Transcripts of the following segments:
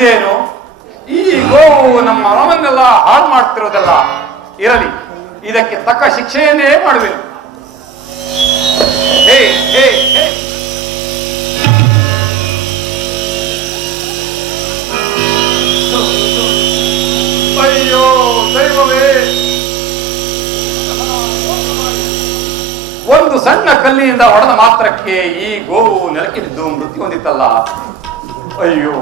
ಇದೇನು ಈ ಗೋವು ನಮ್ಮ ಮನವನ್ನೆಲ್ಲ ಹಾಳು ಮಾಡ್ತಿರೋದಲ್ಲ. ಇರಲಿ, ಇದಕ್ಕೆ ತಕ್ಕ ಶಿಕ್ಷೆಯನ್ನೇ ಮಾಡುವೆನು. ಹೇ ಹೇ ಹೇ ಅಯ್ಯೋ ದೈವವೇ, ಒಂದು ಸಣ್ಣ ಕಲ್ಲಿನಿಂದ ಹೊಡೆದ ಮಾತ್ರಕ್ಕೆ ಈ ಗೋವು ನೆಲಕ್ಕೆ ಬಿದ್ದು ಮೃತ್ಯು ಹೊಂದಿತ್ತಲ್ಲ. ಅಯ್ಯೋ,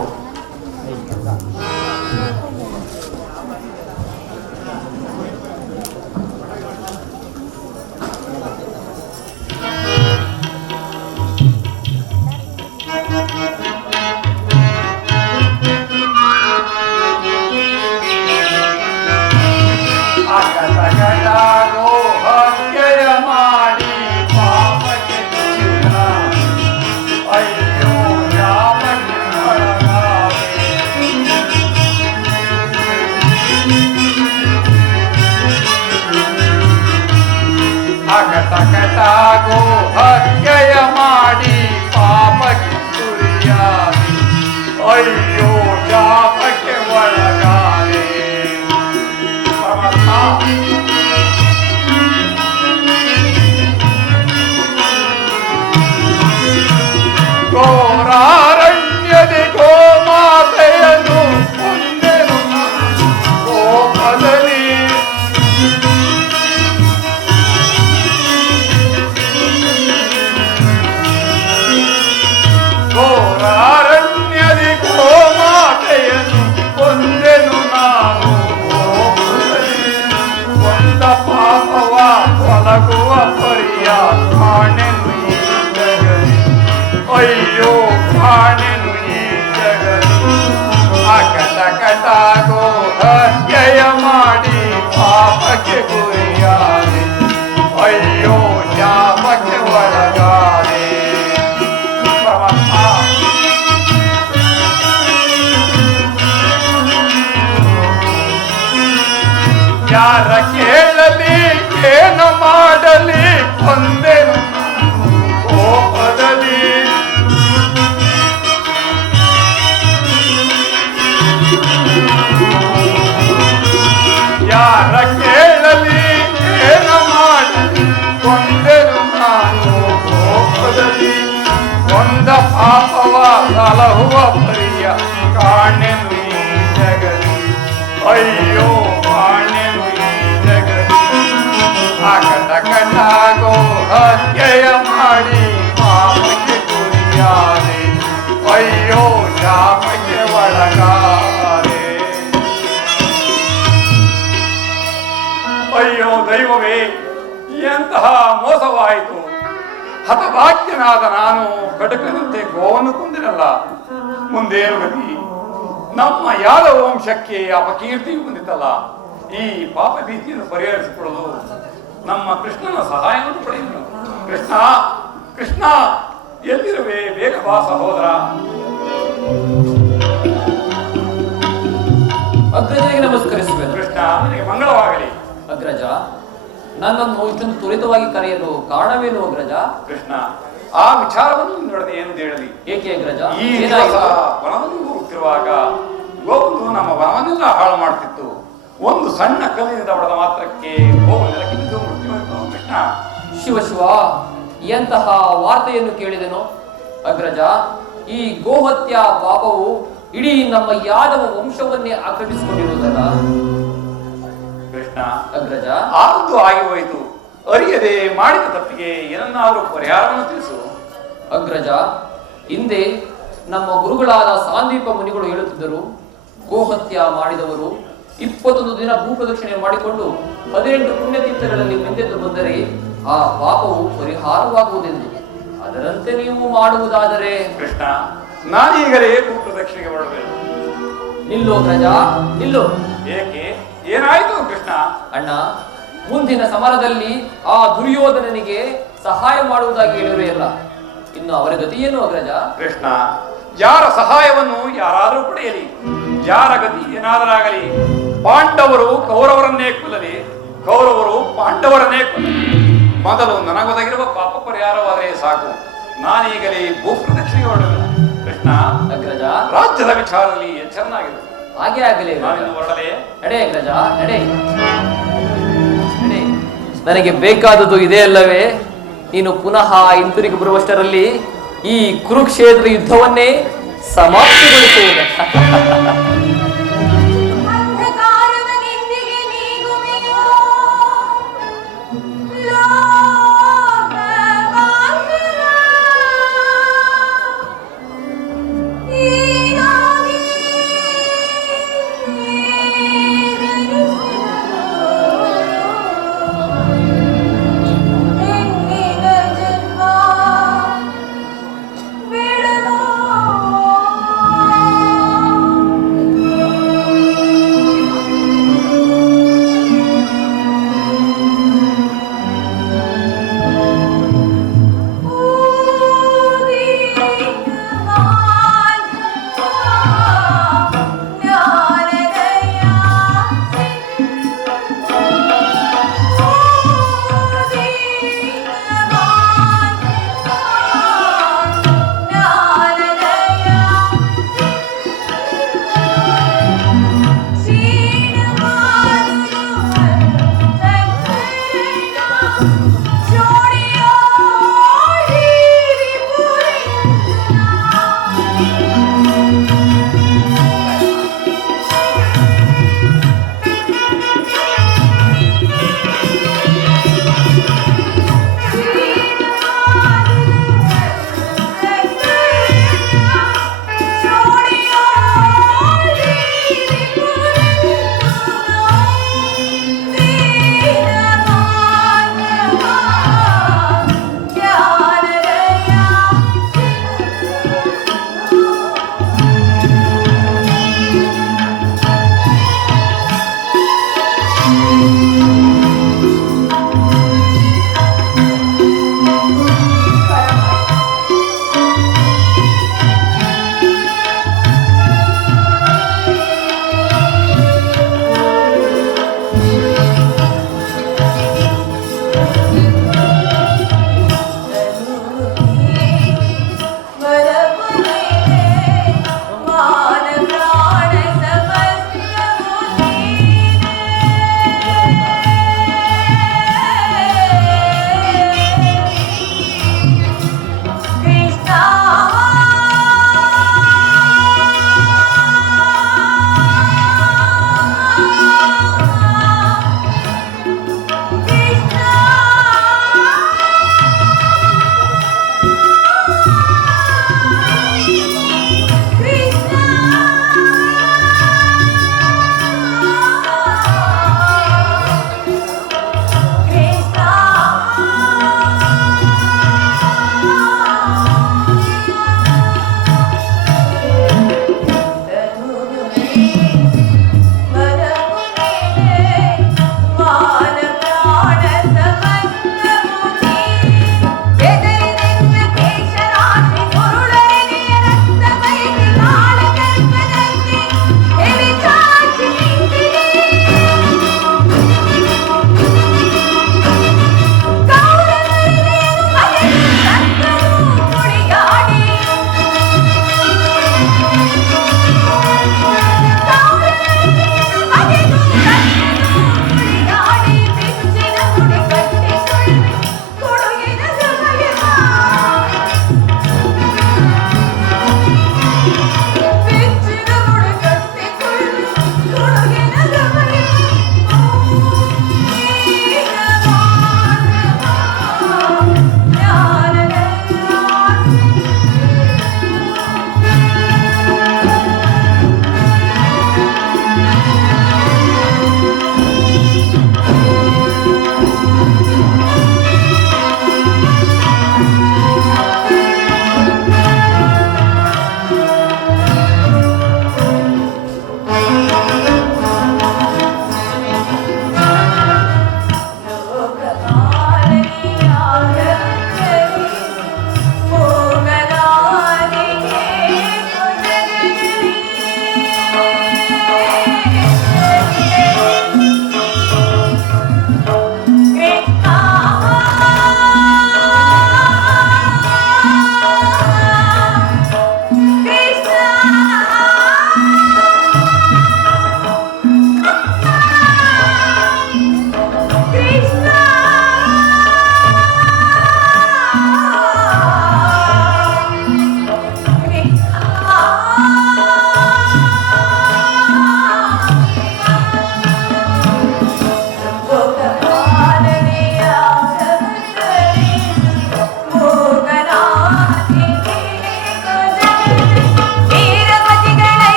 ಕಟಕಟಾಗೋ ಹತ್ಯೆಯ ಮಾಡಿ ಪಾಪಕ್ಕೆ ಗುರಿಯಾಗಿ, ಅಯ್ಯೋ ಶಾಪಕ್ಕೆ ಒಳಗಾದೆ. ಘೋರಾರಣ್ಯದಿ ಗೋಮಾತೆಯನ್ನು ಕೊಂದೆನು ಕೋಪದಲ್ಲಿ. ಘೋರಾರಣ್ಯದಿ ಗೋಮಾತೆಯನ್ನು ಕೊಂದೆನು ನಾನು ಕೋಪದಲ್ಲಿ. ಕೊಂದ ಪಾಪವ ತೊಲಗುವ ಪರಿಯ ಕಾಣೆನು ಈ ಜಗದಿ. ಅಯ್ಯೋ ಕಾಣೆನು ಈ ಜಗದಿ. ಕಟಕಟಾಗೋ ಹತ್ಯೆಯ ಮಾಡಿ ಪಾಪಕ್ಕೆ ಗುರಿಯಾದೆ, ಅಯ್ಯೋ ಶಾಪಕ್ಕೆ ಒಳಗಾದೆ. ಯಾರ ಕೇಳಲಿ ಏನು ಮಾಡಲಿ ಕೊಂದೆನು ಕೋಪದಲ್ಲಿ. ಯಾರ ಕೇಳಲಿ ಏನು ಮಾಡಲಿ ಕೊಂದೆನು ನಾನು ಕೋಪದಲ್ಲಿ. ಕೊಂದ ಪಾಪವ ಸಲಹುವ ಪರಿಯ ಕಾಣೆನು ಈ ಜಗದಿ. ಅಯ್ಯೋ ಕಾಣೆನು ಈ ಜಗದಿ. ಕಟಕಟಾಗೋ ಹತ್ಯೆಯ ಮಾಡಿ ಪಾಪಕ್ಕೆ ಗುರಿಯಾದೆ, ಅಯ್ಯೋ ಶಾಪಕ್ಕೆ ಒಳಗಾದೆ. ಅಯ್ಯೋ ದೈವವೇ, ಎಂತಹ ಮೋಸವಾಯಿತು. ಹತಭಾಗ್ಯನಾದ ನಾನು ಕಟಕನಂತೆ ಗೋವನ್ನು ಕೊಂದಿರಲ್ಲ. ಮುಂದೇನು ಗತಿ? ನಮ್ಮ ಯಾದವ ವಂಶಕ್ಕೆ ಅಪಕೀರ್ತಿಯು ಬಂದಿತ್ತಲ್ಲ. ಈ ಪಾಪ ಭೀತಿಯನ್ನು ಪರಿಹರಿಸಿಕೊಳ್ಳಲು ನಮ್ಮ ಕೃಷ್ಣನ ಸಹಾಯವನ್ನು ಪಡೆಯುವುದು. ಕೃಷ್ಣ ಕೃಷ್ಣ, ಎಲ್ಲಿರುವೆ? ಬೇಗ ಬಾ ಸಹೋದರ. ಅಗ್ರಜನಿಗೆ ನಮಸ್ಕರಿಸುವೆ. ಕೃಷ್ಣ, ನಿನಗೆ ಮಂಗಳವಾಗಲಿ. ಅಗ್ರಜ, ನನ್ನನ್ನು ಇಷ್ಟೊಂದು ತ್ವರಿತವಾಗಿ ಕರೆಯಲು ಕಾರಣವೇನು ಅಗ್ರಜ? ಕೃಷ್ಣ, ಆ ವಿಚಾರವನ್ನು ನೋಡದೆ ಏನು ಹೇಳಲಿ. ಏಕೆ ಅಗ್ರಜ? ಈ ವನವನ್ನು ಹೋಗುತ್ತಿರುವಾಗ ಗೋವು ನಮ್ಮ ವನವನ್ನೆಲ್ಲ ಹಾಳು ಮಾಡ್ತಿತ್ತು. ಒಂದು ಸಣ್ಣ ಕಲ್ಲಿನಿಂದ ಹೊಡೆದ ಮಾತ್ರಕ್ಕೆ ಗೋವು ನೆಲಕ್ಕೆ ಬಿದ್ದು ಮೃತ್ಯು ಹೊಂದಿತು. ಕೃಷ್ಣ, ಶಿವ ಶಿವ, ಎಂತಹ ವಾರ್ತೆಯನ್ನು ಕೇಳಿದೆನು ಅಗ್ರಜ. ಈ ಗೋಹತ್ಯಾ ಪಾಪವು ಇಡೀ ನಮ್ಮ ಯಾದವ ವಂಶವನ್ನೇ ಆಕ್ರಮಿಸಿಕೊಂಡಿರುವುದಲ್ಲ ಕೃಷ್ಣ. ಅಗ್ರಜ, ಆದದ್ದು ಆಗಿ ಹೋಯಿತು. ಅರಿಯದೆ ಮಾಡಿದ ತಪ್ಪಿಗೆ ಏನನ್ನಾದರೂ ಪರಿಹಾರವನ್ನು ತಿಳಿಸು. ಅಗ್ರಜ, ಹಿಂದೆ ನಮ್ಮ ಗುರುಗಳಾದ ಸಾಂದೀಪ ಮುನಿಗಳು ಹೇಳುತ್ತಿದ್ದರು, ಗೋಹತ್ಯ ಮಾಡಿದವರು 21 ದಿನ ಭೂಪ್ರದಕ್ಷಿಣೆ ಮಾಡಿಕೊಂಡು 18 ಪುಣ್ಯತೀರ್ಥಗಳಲ್ಲಿ ಮೆಂದೆದ್ದು ಬಂದರೆ ಆ ಪಾಪವು ಪರಿಹಾರವಾಗುವುದೆಂದು. ಅದರಂತೆ ನೀವು ಮಾಡುವುದಾದರೆ? ಕೃಷ್ಣ, ನಾನೀಗಲೇ ಭೂಪ್ರದಕ್ಷಿಣೆಗೆ ಮಾಡಬೇಕು. ನಿಲ್ಲು ಅಗ್ರಜ, ನಿಲ್ಲು. ಏಕೆ? ಏನಾಯಿತು ಕೃಷ್ಣ? ಅಣ್ಣ, ಮುಂದಿನ ಸಮರದಲ್ಲಿ ಆ ದುರ್ಯೋಧನನಿಗೆ ಸಹಾಯ ಮಾಡುವುದಾಗಿ ಹೇಳಿರುವೆಯಲ್ಲ, ಇನ್ನು ಅವರ ಗತಿ ಏನು ಅಗ್ರಜ? ಕೃಷ್ಣ, ಯಾರ ಸಹಾಯವನ್ನು ಯಾರಾದರೂ ಪಡೆಯಲಿ, ಯಾರ ಗತಿ ಏನಾದರಾಗಲಿ, ಪಾಂಡವರು ಕೌರವರನ್ನೇ ಕೊಲ್ಲಲಿ, ಕೌರವರು ಪಾಂಡವರನ್ನೇ ಕೊಲ್ಲಲಿ, ಮೊದಲು ನನಗೊದಗಿರುವ ಪಾಪ ಪರಿಹಾರವಾದರೆ ಸಾಕು. ನಾನೀಗಲೇ ಭೂಪ್ರದಕ್ಷಿಣೆಗೆ ಹೊರಡುವೆನು. ಕೃಷ್ಣ ಅಗ್ರಜ, ರಾಜ್ಯದ ವಿಚಾರದಲ್ಲಿ ಎಚ್ಚರನಾಗಿರು. ಹಾಗೆ ಆಗಲಿ. ನಾನಿನ್ನು ಹೊರಡಲೇ? ನಡೆ ಅಗ್ರಜ, ನಡೆ ನಡೆ. ನನಗೆ ಬೇಕಾದದ್ದು ಇದೇ ಅಲ್ಲವೇ? ನೀನು ಪುನಃ ಹಿಂತಿರುಗಿ ಬರುವಷ್ಟರಲ್ಲಿ ಈ ಕುರುಕ್ಷೇತ್ರ ಯುದ್ಧವನ್ನೇ ಸಮಾಪ್ತಿಗೊಳಿಸುವುದು.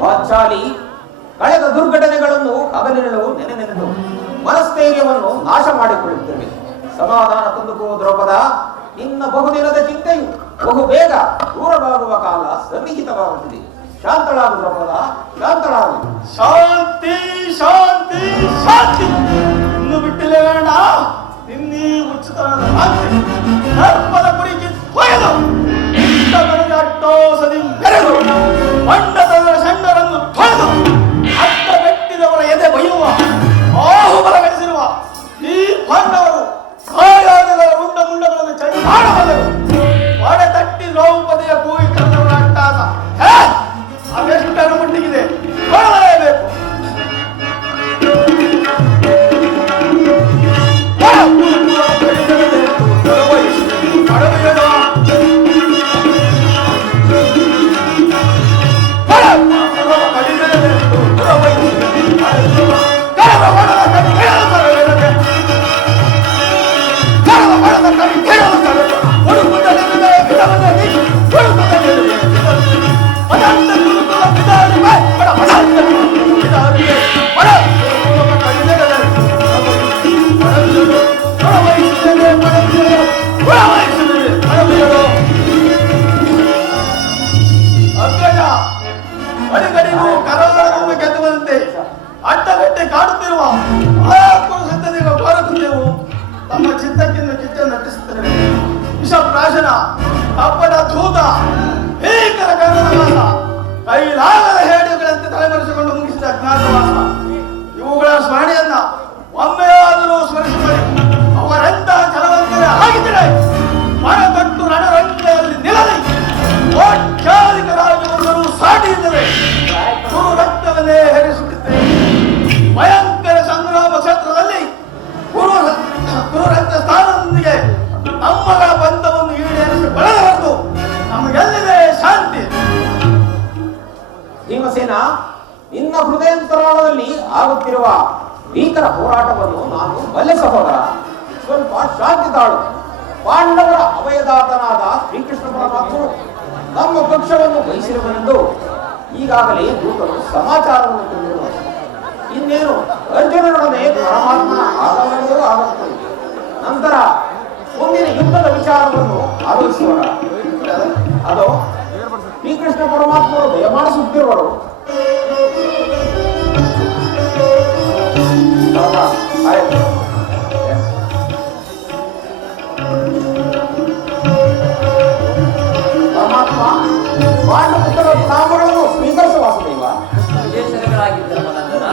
ವಾಚಾಲಿ ಕಳೆದ ದುರ್ಘಟನೆಗಳನ್ನು ಹಗಲಿರಲು ನೆನೆದು ಮನಸ್ಥೈರ್ಯವನ್ನು ನಾಶ ಮಾಡಿಕೊಳ್ಳುತ್ತಿರುವೆ. ಸಮಾಧಾನ ತಂದುಕೋ ದ್ರೌಪದ. ನಿನ್ನ ಬಹುದಿನದ ಚಿಂತೆಯು ಬಹು ಬೇಗ ದೂರವಾಗುವ ಕಾಲ ಸನ್ನಿಹಿತವಾಗುತ್ತಿದೆ. ಶಾಂತಳಾಗು ದ್ರೌಪದ, ಶಾಂತಳಾಗು. ಶಾಂತಿ ಶಾಂತಿ ಶಾಂತಿ. ಇನ್ನು ಬಿಟ್ಟಿಲ್ಲ ಬೇಡ. ನಿನ್ನೀ ಉಚಿತವಾದ ಶಾಂತಿ ದರ್ಪದ ಕುರಿಕೆ ತೊಯ್ದು ಅಟ್ಟೋಸದಿ ಬೆರೆದು ಮಂಡದ ಸಣ್ಣರನ್ನು ತೊಳೆದು ಅಡ್ಡ ಬೆಟ್ಟಿದವರ ಎದೆ ಬಯ್ಯುವ ಬಾಹುಬಲಗಳಿಸಿರುವ ಈ ಪಾಂಡವರು ಕಾಯಾದಗಳ ಉಂಡ ಮುಂಡಗಳನ್ನು ಚಂಡಾಡಬಲ್ಲರು. ಒಡೆ ತಟ್ಟಿ ದ್ರೌಪದಿಯ ಕೂಗಿ ಕರೆದವರ ಅಟ್ಟಾಸ ಅದೆಷ್ಟರ ಮಟ್ಟಿಗಿದೆ ಕೊಡಲೇಬೇಕು. ಅಡಿಗಡಿಗೂ ಕರಾಳವನ್ನು ಗೆದ್ದುವಂತೆ ಅಡ್ಡಗಟ್ಟೆ ಕಾಡುತ್ತಿರುವ ಸಂತತಿಗಳ ಕೋರಕುಂದೆವು ತಮ್ಮ ಚಿತ್ತಕ್ಕಿಂತ ಕಿಚ್ಚನ್ನು ನಟಿಸುತ್ತದೆ. ವಿಷಪ್ರಾಶನ, ಕಪ್ಪಟ ಧೂತ, ಭೀಕರ ಕನ್ನಡವಾಸ, ಕೈಲಾಗದ ಹೇಡಿಗಳಂತೆ ತಲೆಮರೆಸಿಕೊಂಡು ಮುಗಿಸಿದ ಅಜ್ಞಾತವಾಸ, ಇವುಗಳ ಸ್ಮರಣೆಯನ್ನ ಒಮ್ಮೆಯಾದರೂ ಸ್ಮರಿಸಿಕೊಳ್ಳಿ. ಅವರೆಂತಹ ಚಲವಂತರೇ ಆಗಿದ್ದರೆ ಮನಗಟ್ಟು ರಣರಂಗದಲ್ಲಿ ನಿಲ್ಲಲಿ. ಕೋಟ್ಯಾಧಿಕರಾಗಿ ಬಂದರೂ ಸಾಟಿ ಇದ್ದರೆ ಗುರು ರಕ್ತವನ್ನೇ ಹರಿಸುತ್ತಿದ್ದೇವೆ. ಭಯಂಕರ ಸಂಗ್ರಾಮ ಕ್ಷೇತ್ರದಲ್ಲಿ ಗುರು ರಕ್ತ ಸ್ಥಾನದೊಂದಿಗೆ ನಮ್ಮಗಳ ಬಂಧವನ್ನು ಈಡೇರಿಸಿ ಬೆಳೆದವರೆಗೂ ನಮಗೆಲ್ಲಿದೆ ಶಾಂತಿ. ಭೀಮಸೇನ, ನಿನ್ನ ಹೃದಯಂತರಾಳದಲ್ಲಿ ಆಗುತ್ತಿರುವ ಭೀಕರ ಹೋರಾಟವನ್ನು ನಾನು ಬಲ್ಲೆ ಸಹೋದರ. ಸ್ವಲ್ಪ ಶಾಂತಿ ತಾಳು. ಪಾಂಡವರ ಅಭಯದಾತನಾದ ಶ್ರೀಕೃಷ್ಣ ಪರಮಾತ್ಮನು ನಮ್ಮ ಪಕ್ಷವನ್ನು ಬಯಸಿರುವನೆಂದು ಈಗಾಗಲೇ ದೂತರು ಸಮಾಚಾರವನ್ನು ತಂದಿರುವ. ಇನ್ನೇನು ಅರ್ಜುನನೊಡನೆ ಪರಮಾತ್ಮನ ಆಗಮನವೂ ಆಗುತ್ತದೆ. ನಂತರ ಮುಂದಿನ ಯುದ್ಧದ ವಿಚಾರವನ್ನು ಆಲೋಚಿಸೋಣ. ಅದು ಶ್ರೀಕೃಷ್ಣ ಪರಮಾತ್ಮರು ದಯಮಾಡಿಸುತ್ತಿರುವರು. ಪರಮಾತ್ಮ ಪಾಂಡಪುತ್ರರ ನಾಮಗಳನ್ನು ಸ್ವೀಕರಿಸುವ ವಾಸುದೇವ. ವಿಜಯಶರಗಳಾಗಿ ಧರ್ಮನಂದನ.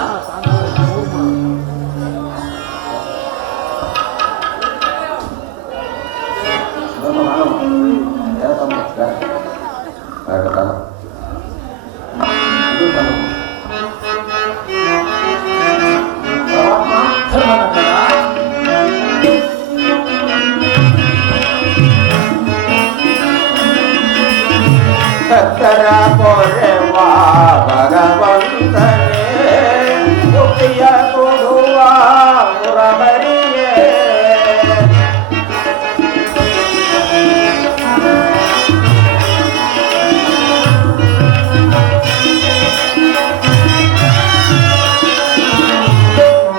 ಭಕ್ತರ ಕೊರೆವ ಭಗವಂತನೇ ಮುಕ್ತಿಯ ಕೊಡುವ ಮುರಹರಿಯೇ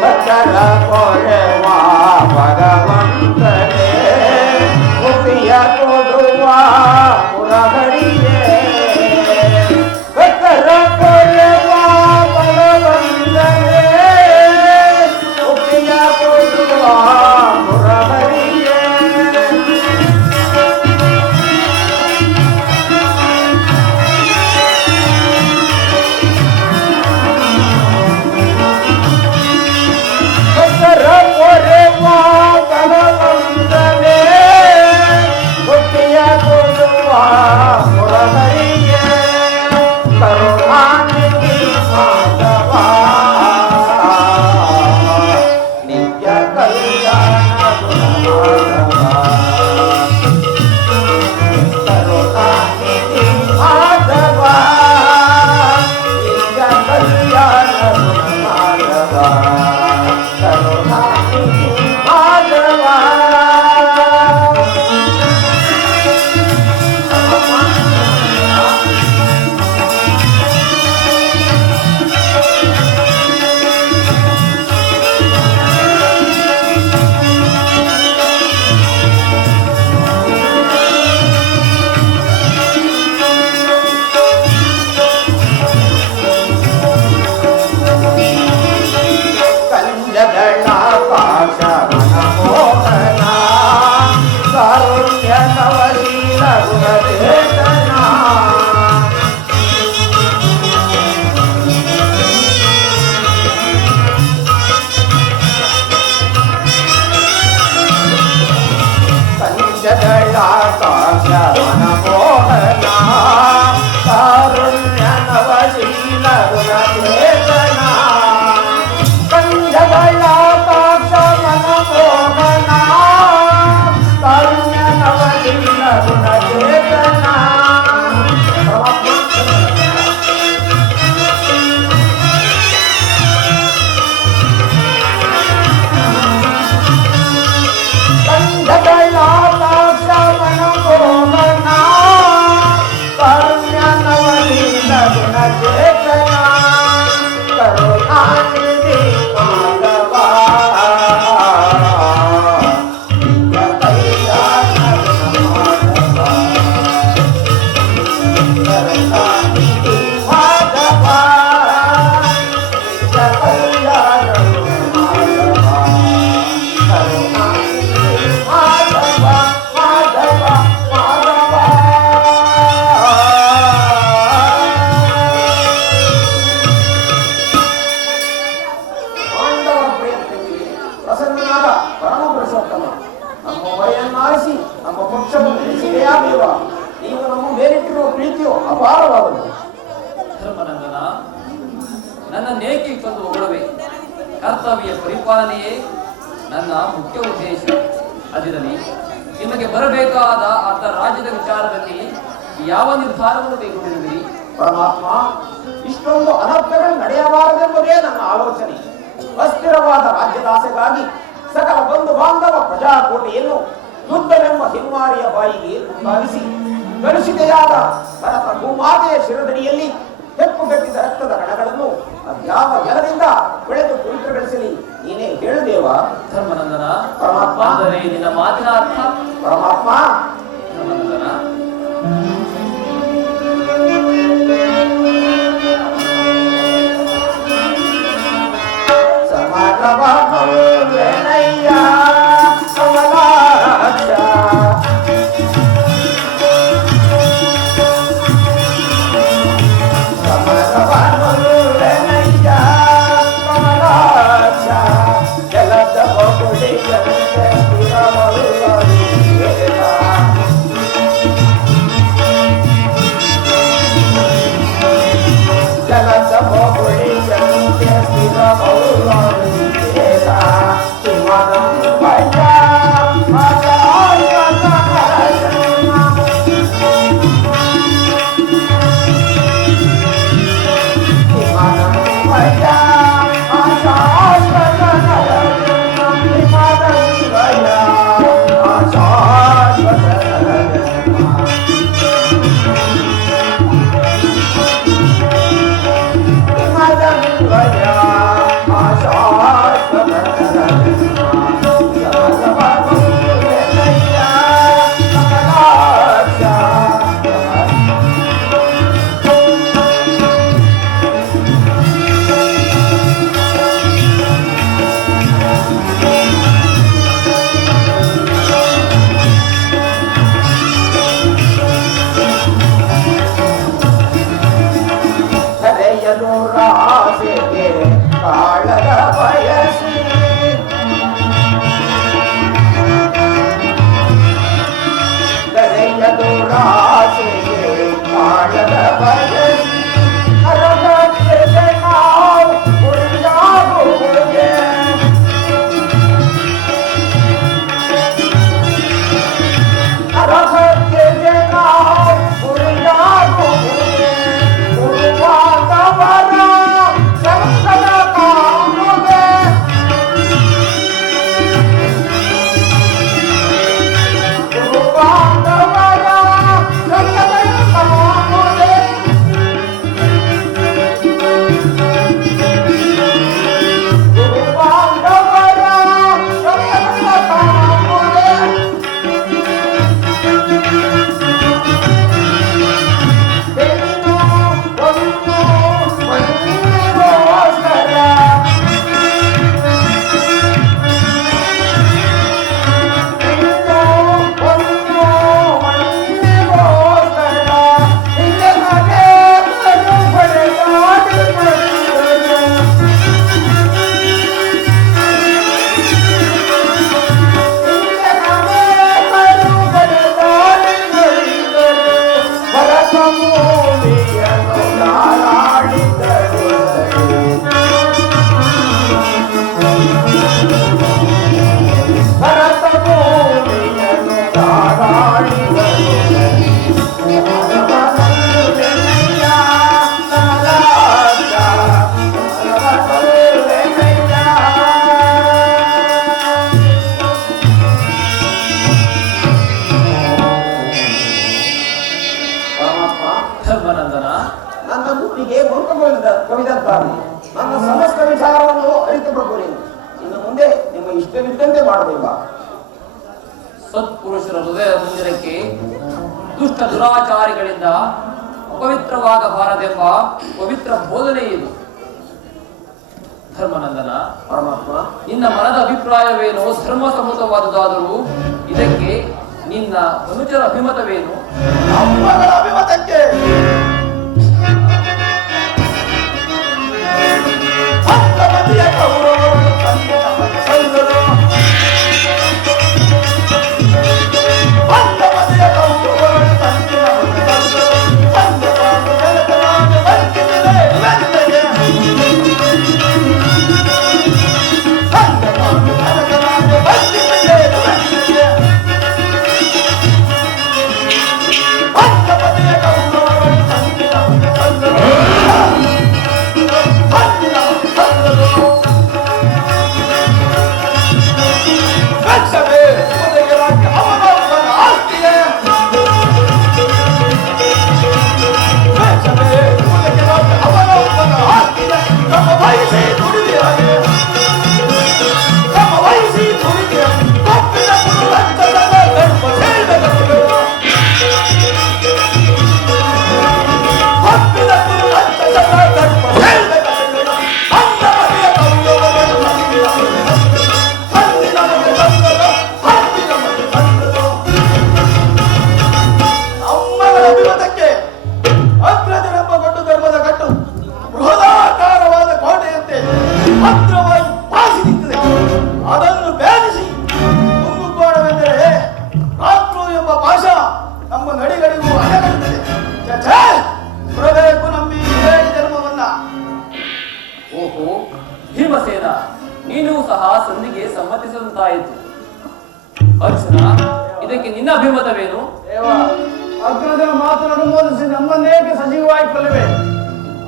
ಭಕ್ತರ ಕೊರೆವ ಭಗವಂತನೇ ಮುಕ್ತಿಯ ಕೊಡುವ ಮುರಹರಿಯೇ ಭಕ್ತರ ಕೊರೆವ ಭಗವಂತನೇ ಮುಕ್ತಿಯ ಕೊಡುವ ಮುರಹರಿಯೇ ಭಕ್ತರ ಕೊರೆವ ಭಗವಂತನೇ ಮುಕ್ತಿಯ ಕೊಡುವ ಮುರಹರಿಯೇ ಕರುಣಾನಿಧಿ ಮಾಧವ ನಿತ್ಯ ಕಲ್ಯಾಣ ಗುಣಮಾಧವ ಕರುಣಾನಿಧಿ ಮಾಧವ ನಿತ್ಯ ಕಲ್ಯಾಣ ಗುಣಮಾಧವ ಕರುಣಾನಿಧಿ ಮಾಧವ ಕಂಜಗಳ ಪಾಶವನ ಮೋಹನ ಕಾರುಣ್ಯ ಕವಲೀಲ ಗುಣಚೇತನ ಕಂಜಗಳ ಪಾಶವನ ಮೋಹನ ಕಾರುಣ್ಯ ಕವಲೀಲ ಗುಣಚೇತನ ಕಂಜಗಳ ಪಾಶವನ ಮೋಹನ ಕಾರುಣ್ಯ ನವಲೀಲ ಗುಣಚೇತನ ಕಂಜಗಳ ಪಾಶವನ ಮೋಹನ ಕಾರುಣ್ಯ ನವಲೀಲ ಗುಣಚೇತನ ಕರುಣಾನಿಧಿ ಮಾಧವ ನಿತ್ಯ ಕಲ್ಯಾಣ ಗುಣಮಾಧವ ಕರುಣಾನಿಧಿ ಮಾಧವ ನಿತ್ಯ ಕಲ್ಯಾಣ ಗುಣಮಾಧವ ಕರುಣಾನಿಧಿ ಮಾಧವ ಮಾಧವ ಮಾಧವ ಪಾಂಡವರ ಪ್ರಯತ್ನಕ್ಕೆ ಪ್ರಸನ್ನನಾದ ಪರಮ ಪುರುಷೋತ್ತಮ ನಮ್ಮ ಹೊರೆಯನ್ನಾರಿಸಿ ನಮ್ಮ ಪಕ್ಷವನ್ನು ತಿಳಿಸಿದೆಯಾ ದೇವ ನೀವು ನಮ್ಮ ಮೇಲಿಟ್ಟಿರುವ ಪ್ರೀತಿಯು ಅಪಾರವಾದದ್ದು. ಧರ್ಮನಂದನ, ನನ್ನನ್ನೇಕೆ ತಂದು ಹೊಗಳವೆ? ಕರ್ತವ್ಯ ಪರಿಪಾಲನೆಯೇ ನನ್ನ ಮುಖ್ಯ ಉದ್ದೇಶ. ಅದಿರಲಿ, ನಿಮಗೆ ಬರಬೇಕಾದ ಅರ್ಧ ರಾಜ್ಯದ ವಿಚಾರದಲ್ಲಿ ಯಾವ ನಿರ್ಧಾರವನ್ನು ಕೈಗೊಂಡಿರುವಿರಿ? ಪರಮಾತ್ಮ, ಇಷ್ಟೊಂದು ಅನರ್ಥಗಳು ನಡೆಯಬಾರದೆಂಬುದೇ ನನ್ನ ಆಲೋಚನೆ. ಅಸ್ಥಿರವಾದ ರಾಜ್ಯದಾಸೆಗಾಗಿ ಸಕಲ ಬಂಧು ಬಾಂಧವ ಪ್ರಜಾಕೋಟೆಯನ್ನು ಯುದ್ಧವೆಂಬ ಹಿಮ್ಮಾರಿಯ ಬಾಯಿಗೆ ತುಂಬಿಸಿ ಕಲುಷಿತೆಯಾದ ಭರತ ಭೂಮಾತೆಯ ಶಿರದಡಿಯಲ್ಲಿ ಹೆಪ್ಪುಗಟ್ಟಿದ ರಕ್ತದ ಕಣಗಳನ್ನು ಅದ್ಯಾವ ಜಲದಿಂದ ಬೆಳೆದು ಪವಿತ್ರಗೊಳಿಸಲಿ ನೀನೇ ಹೇಳುದೇವ. ಧರ್ಮನಂದನ, ಪರಮಾತ್ಮ, ಅಂದರೆ ನಿನ್ನ ಮಾತಿನ ಅರ್ಥ? ಪರಮಾತ್ಮ, ಧರ್ಮನಂದನ, ಸಮರವ ಮೌಲ್ಯನಯ್ಯ ಕಮಲಾಕ್ಷ ಸಮರವ ಮೌಲ್ಯನಯ್ಯ ಕವಿದಂತಾಗಿ ನನ್ನ ಸಮಸ್ತ ವಿಚಾರವನ್ನು ಅರಿತು ಪ್ರಭುರಿ ಇನ್ನು ಮುಂದೆ ನಿಮ್ಮ ಇಷ್ಟವಿದ್ದಂತೆ ಮಾಡಬೇಕ. ಸತ್ಪುರುಷರ ಹೃದಯ ಮಂದಿರಕ್ಕೆ ದುಷ್ಟ ದುರಾಚಾರಿಗಳಿಂದ ಅಪವಿತ್ರವಾಗಬಾರದೆಂಬ ಪವಿತ್ರ ಬೋಧನೆ ಇದು. ಧರ್ಮನಂದನ, ಪರಮಾತ್ಮ, ನಿನ್ನ ಮನದ ಅಭಿಪ್ರಾಯವೇನು ಧರ್ಮಸಮ್ಮತವಾದುದಾದರೂ ಇದಕ್ಕೆ ನಿನ್ನ ಅನುಚರ ಅಭಿಮತವೇನು? ಅಮ್ಮಗಳ ಅಭಿಮತಕ್ಕೆ ಭಕ್ತಮತಿಯ ಕೌರವರು ತಂದೆ ನಮಗೆ ಸಂದರು. ಭಕ್ತಮತಿಯ ಕೌರವರು ತಂದೆ ನಮಗೆ ಸಂದರು. ಸಂದವಾದ ಜಗತ್ತನಾದ ವಂಚಿಸಿದೆ ವಂಚನೆಗೆ. ಸಂದವಾದ ಜಗತ್ತನಾದ ವಂಚಿಸಿದೆ ವಂಚನೆಗೆ. ಭಕ್ತಮತಿಯ ಕೌರವರು ಭೀಮಸೇನ, ನೀನು ಸಹ ಸಂಧಿಗೆ ಸಮ್ಮತಿಸಿದಂತಾಯಿತು. ಅರ್ಜುನ, ಇದಕ್ಕೆ ನಿನ್ನ ಅಭಿಮತವೇನು? ದೇವ, ಅಗ್ರಜನ ಮಾತನ್ನು ಅನುಮೋದಿಸಿ ನಮ್ಮನ್ನೇಕೆ ಸಜೀವವಾಗಿ ಕೊಲ್ಲುವೆ?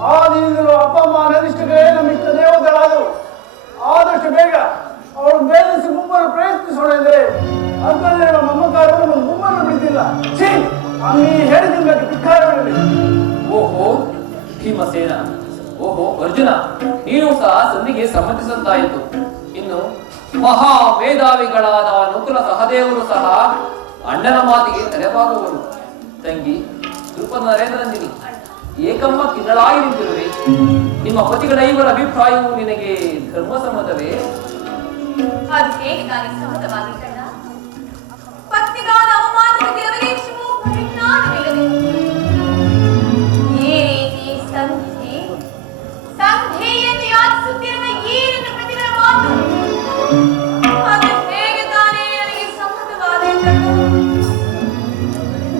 ಆ ದಿನದಲ್ಲೂ ಅಪ್ಪ ಅಮ್ಮ ಅನಿಷ್ಟಗಳೇ ನಮ್ಮ ಇಷ್ಟ ದೇವತೆಗಳಾದವು. ಆದಷ್ಟು ಬೇಗ ಅವಳು ಬೇಧಿಸಿ ಮುಮ್ಮನ್ನು ಪ್ರಯತ್ನಿಸೋಣ ಎಂದರೆ ಅಗ್ರಜನ ಮಮಕಾರರು ನಮ್ಮ ಮುಮ್ಮನ್ನು ಬಿಡ್ತಿಲ್ಲ. ಛೀ, ಅಂಗೀ ಹೇಳಿದ ಬಗ್ಗೆ ಧಿಕ್ಕಾರವಿರಲಿ. ಓಹೋ ಭೀಮಸೇನ, ಓಹೋ ಅರ್ಜುನ, ನೀನು ಸಹ ಸಂಧಿಗೆ ಸಮ್ಮತಿಸಿದಂತಾಯಿತು. ಇನ್ನು ಮಹಾ ಮೇಧಾವಿಗಳಾದ ನಕುಲ ಸಹದೇವರು ಸಹ ಅಣ್ಣನ ಮಾತಿಗೆ ತಲೆಬಾಗುವರು. ತಂಗಿ ದ್ರುಪದ ನರೇಂದ್ರನಂದಿನಿ, ಏಕಮ್ಮ ಕಿನ್ನಳಾಗಿ ನಿಂತಿರುವೆ. ನಿಮ್ಮ ಪತಿಗಳ ಇವರ ಅಭಿಪ್ರಾಯವು ನಿನಗೆ ಧರ್ಮಸಮ್ಮತವೇ? ಅದು ಹೇಗೆ ನನಗೆ ಸಮ್ಮತವಾಗಿದ್ದಲ್ಲ? ಪತ್ನಿಗಾದ ಅವಮಾನಕ್ಕೆ ಅವಲೇಶವೂ ಪರಿಜ್ಞಾನವಿಲ್ಲದೆ ಈ ರೀತಿ ಸಂಧಿ ಎಂದು ಯಾಚಿಸುತ್ತಿರುವ ಈ ನನ್ನ ಪತಿಗಳ ಮಾತು ಅದು ಹೇಗೆ ತಾನೇ ನನಗೆ ಸಮ್ಮತವಾದದ್ದಲ್ಲ?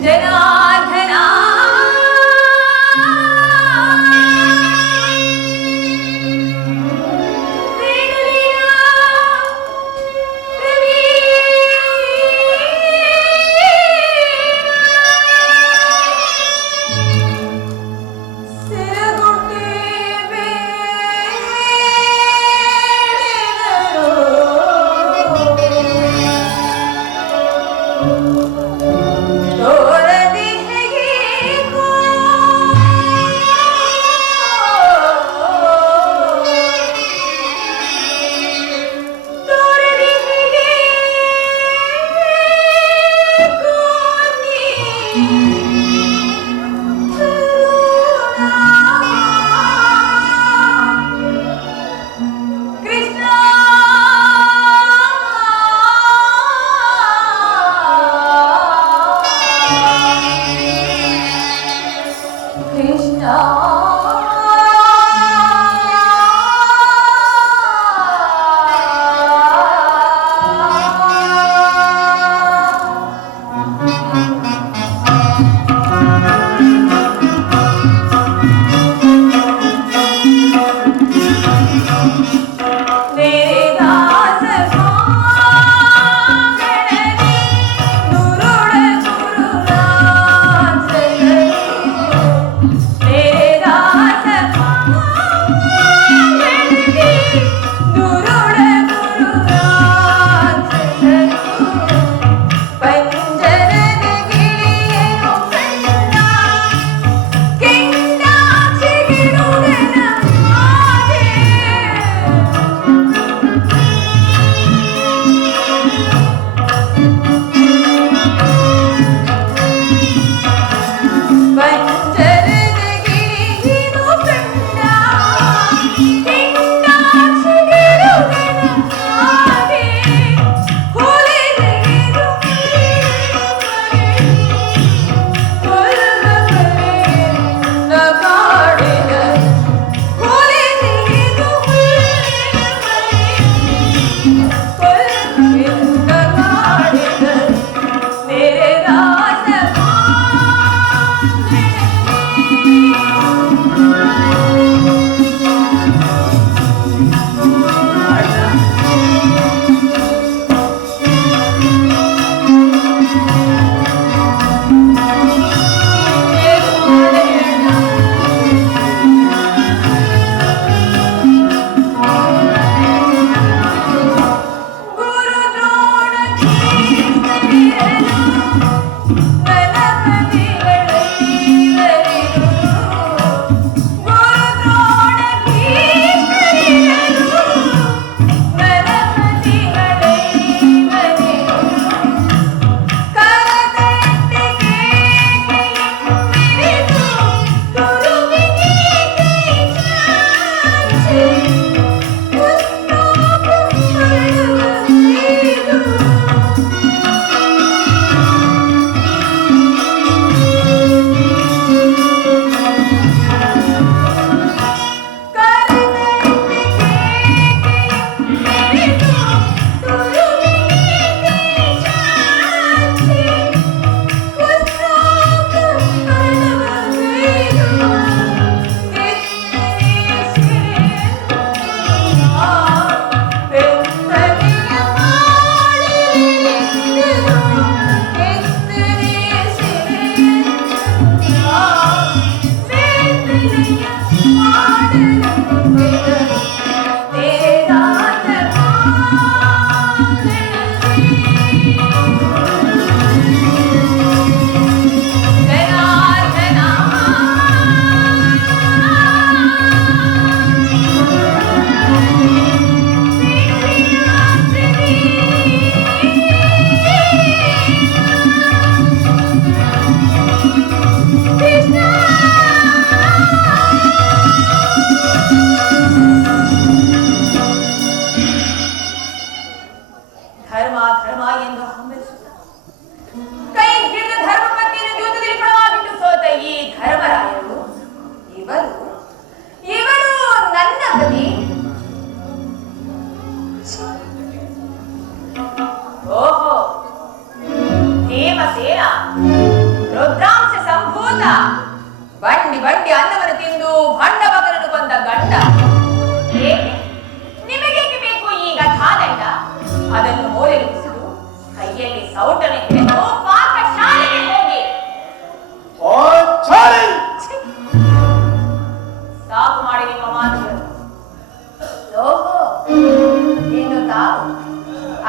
ಜನಾರ್ದನ,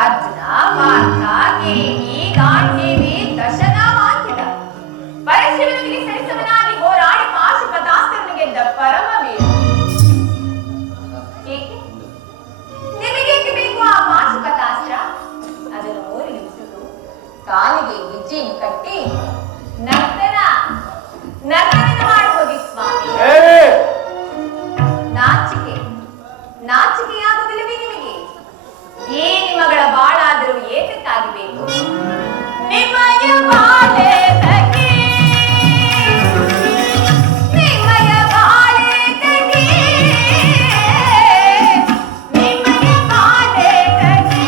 ಅರ್ಜುನ ಪಾರ್ಥ ಗಿರಿಣಿ ಗಾಂಧೀವಿ ದಶನ ಮಾಂಕಿತ ಪರಶಿವನಿಗೆ ಸರಿಸಮನಾಗಿ ಹೋರಾಡಿ ಪಾಶುಪತಾಸ್ತ್ರವನ್ನು ಗೆದ್ದ ಪರಮವೀರ. ಏಕೆ ನಿಮಗೇಕೆ ಬೇಕು ಆ ಪಾಶುಪತಾಸ್ತ್ರ? ಅದನ್ನು ಊರಿಗೆ ಬಿಸಿದು ಕಾಲಿಗೆ ಗಿಜ್ಜಿಯನ್ನು ಕಟ್ಟಿ ನರ್ತನ ಮಾಡಿ ಹೋಗಿ ಸ್ವಾಮಿ. ನಾಚಿಕೆಯಾಗುವುದಿಲ್ಲವೇ ನಿಮಗೆ? ಈ ನಿಮ್ಮಗಳ ಬಾಳಾದರೂ ಏತಕ್ಕಾಗಿ ಬೇಕು? ನಿಮ್ಮಯ ಬಾಳೆ ತಗಿ, ನಿಮ್ಮಯ ಬಾಳೆ ತಗಿ, ನಿಮ್ಮಯ ಬಾಳೆ ತಗಿ.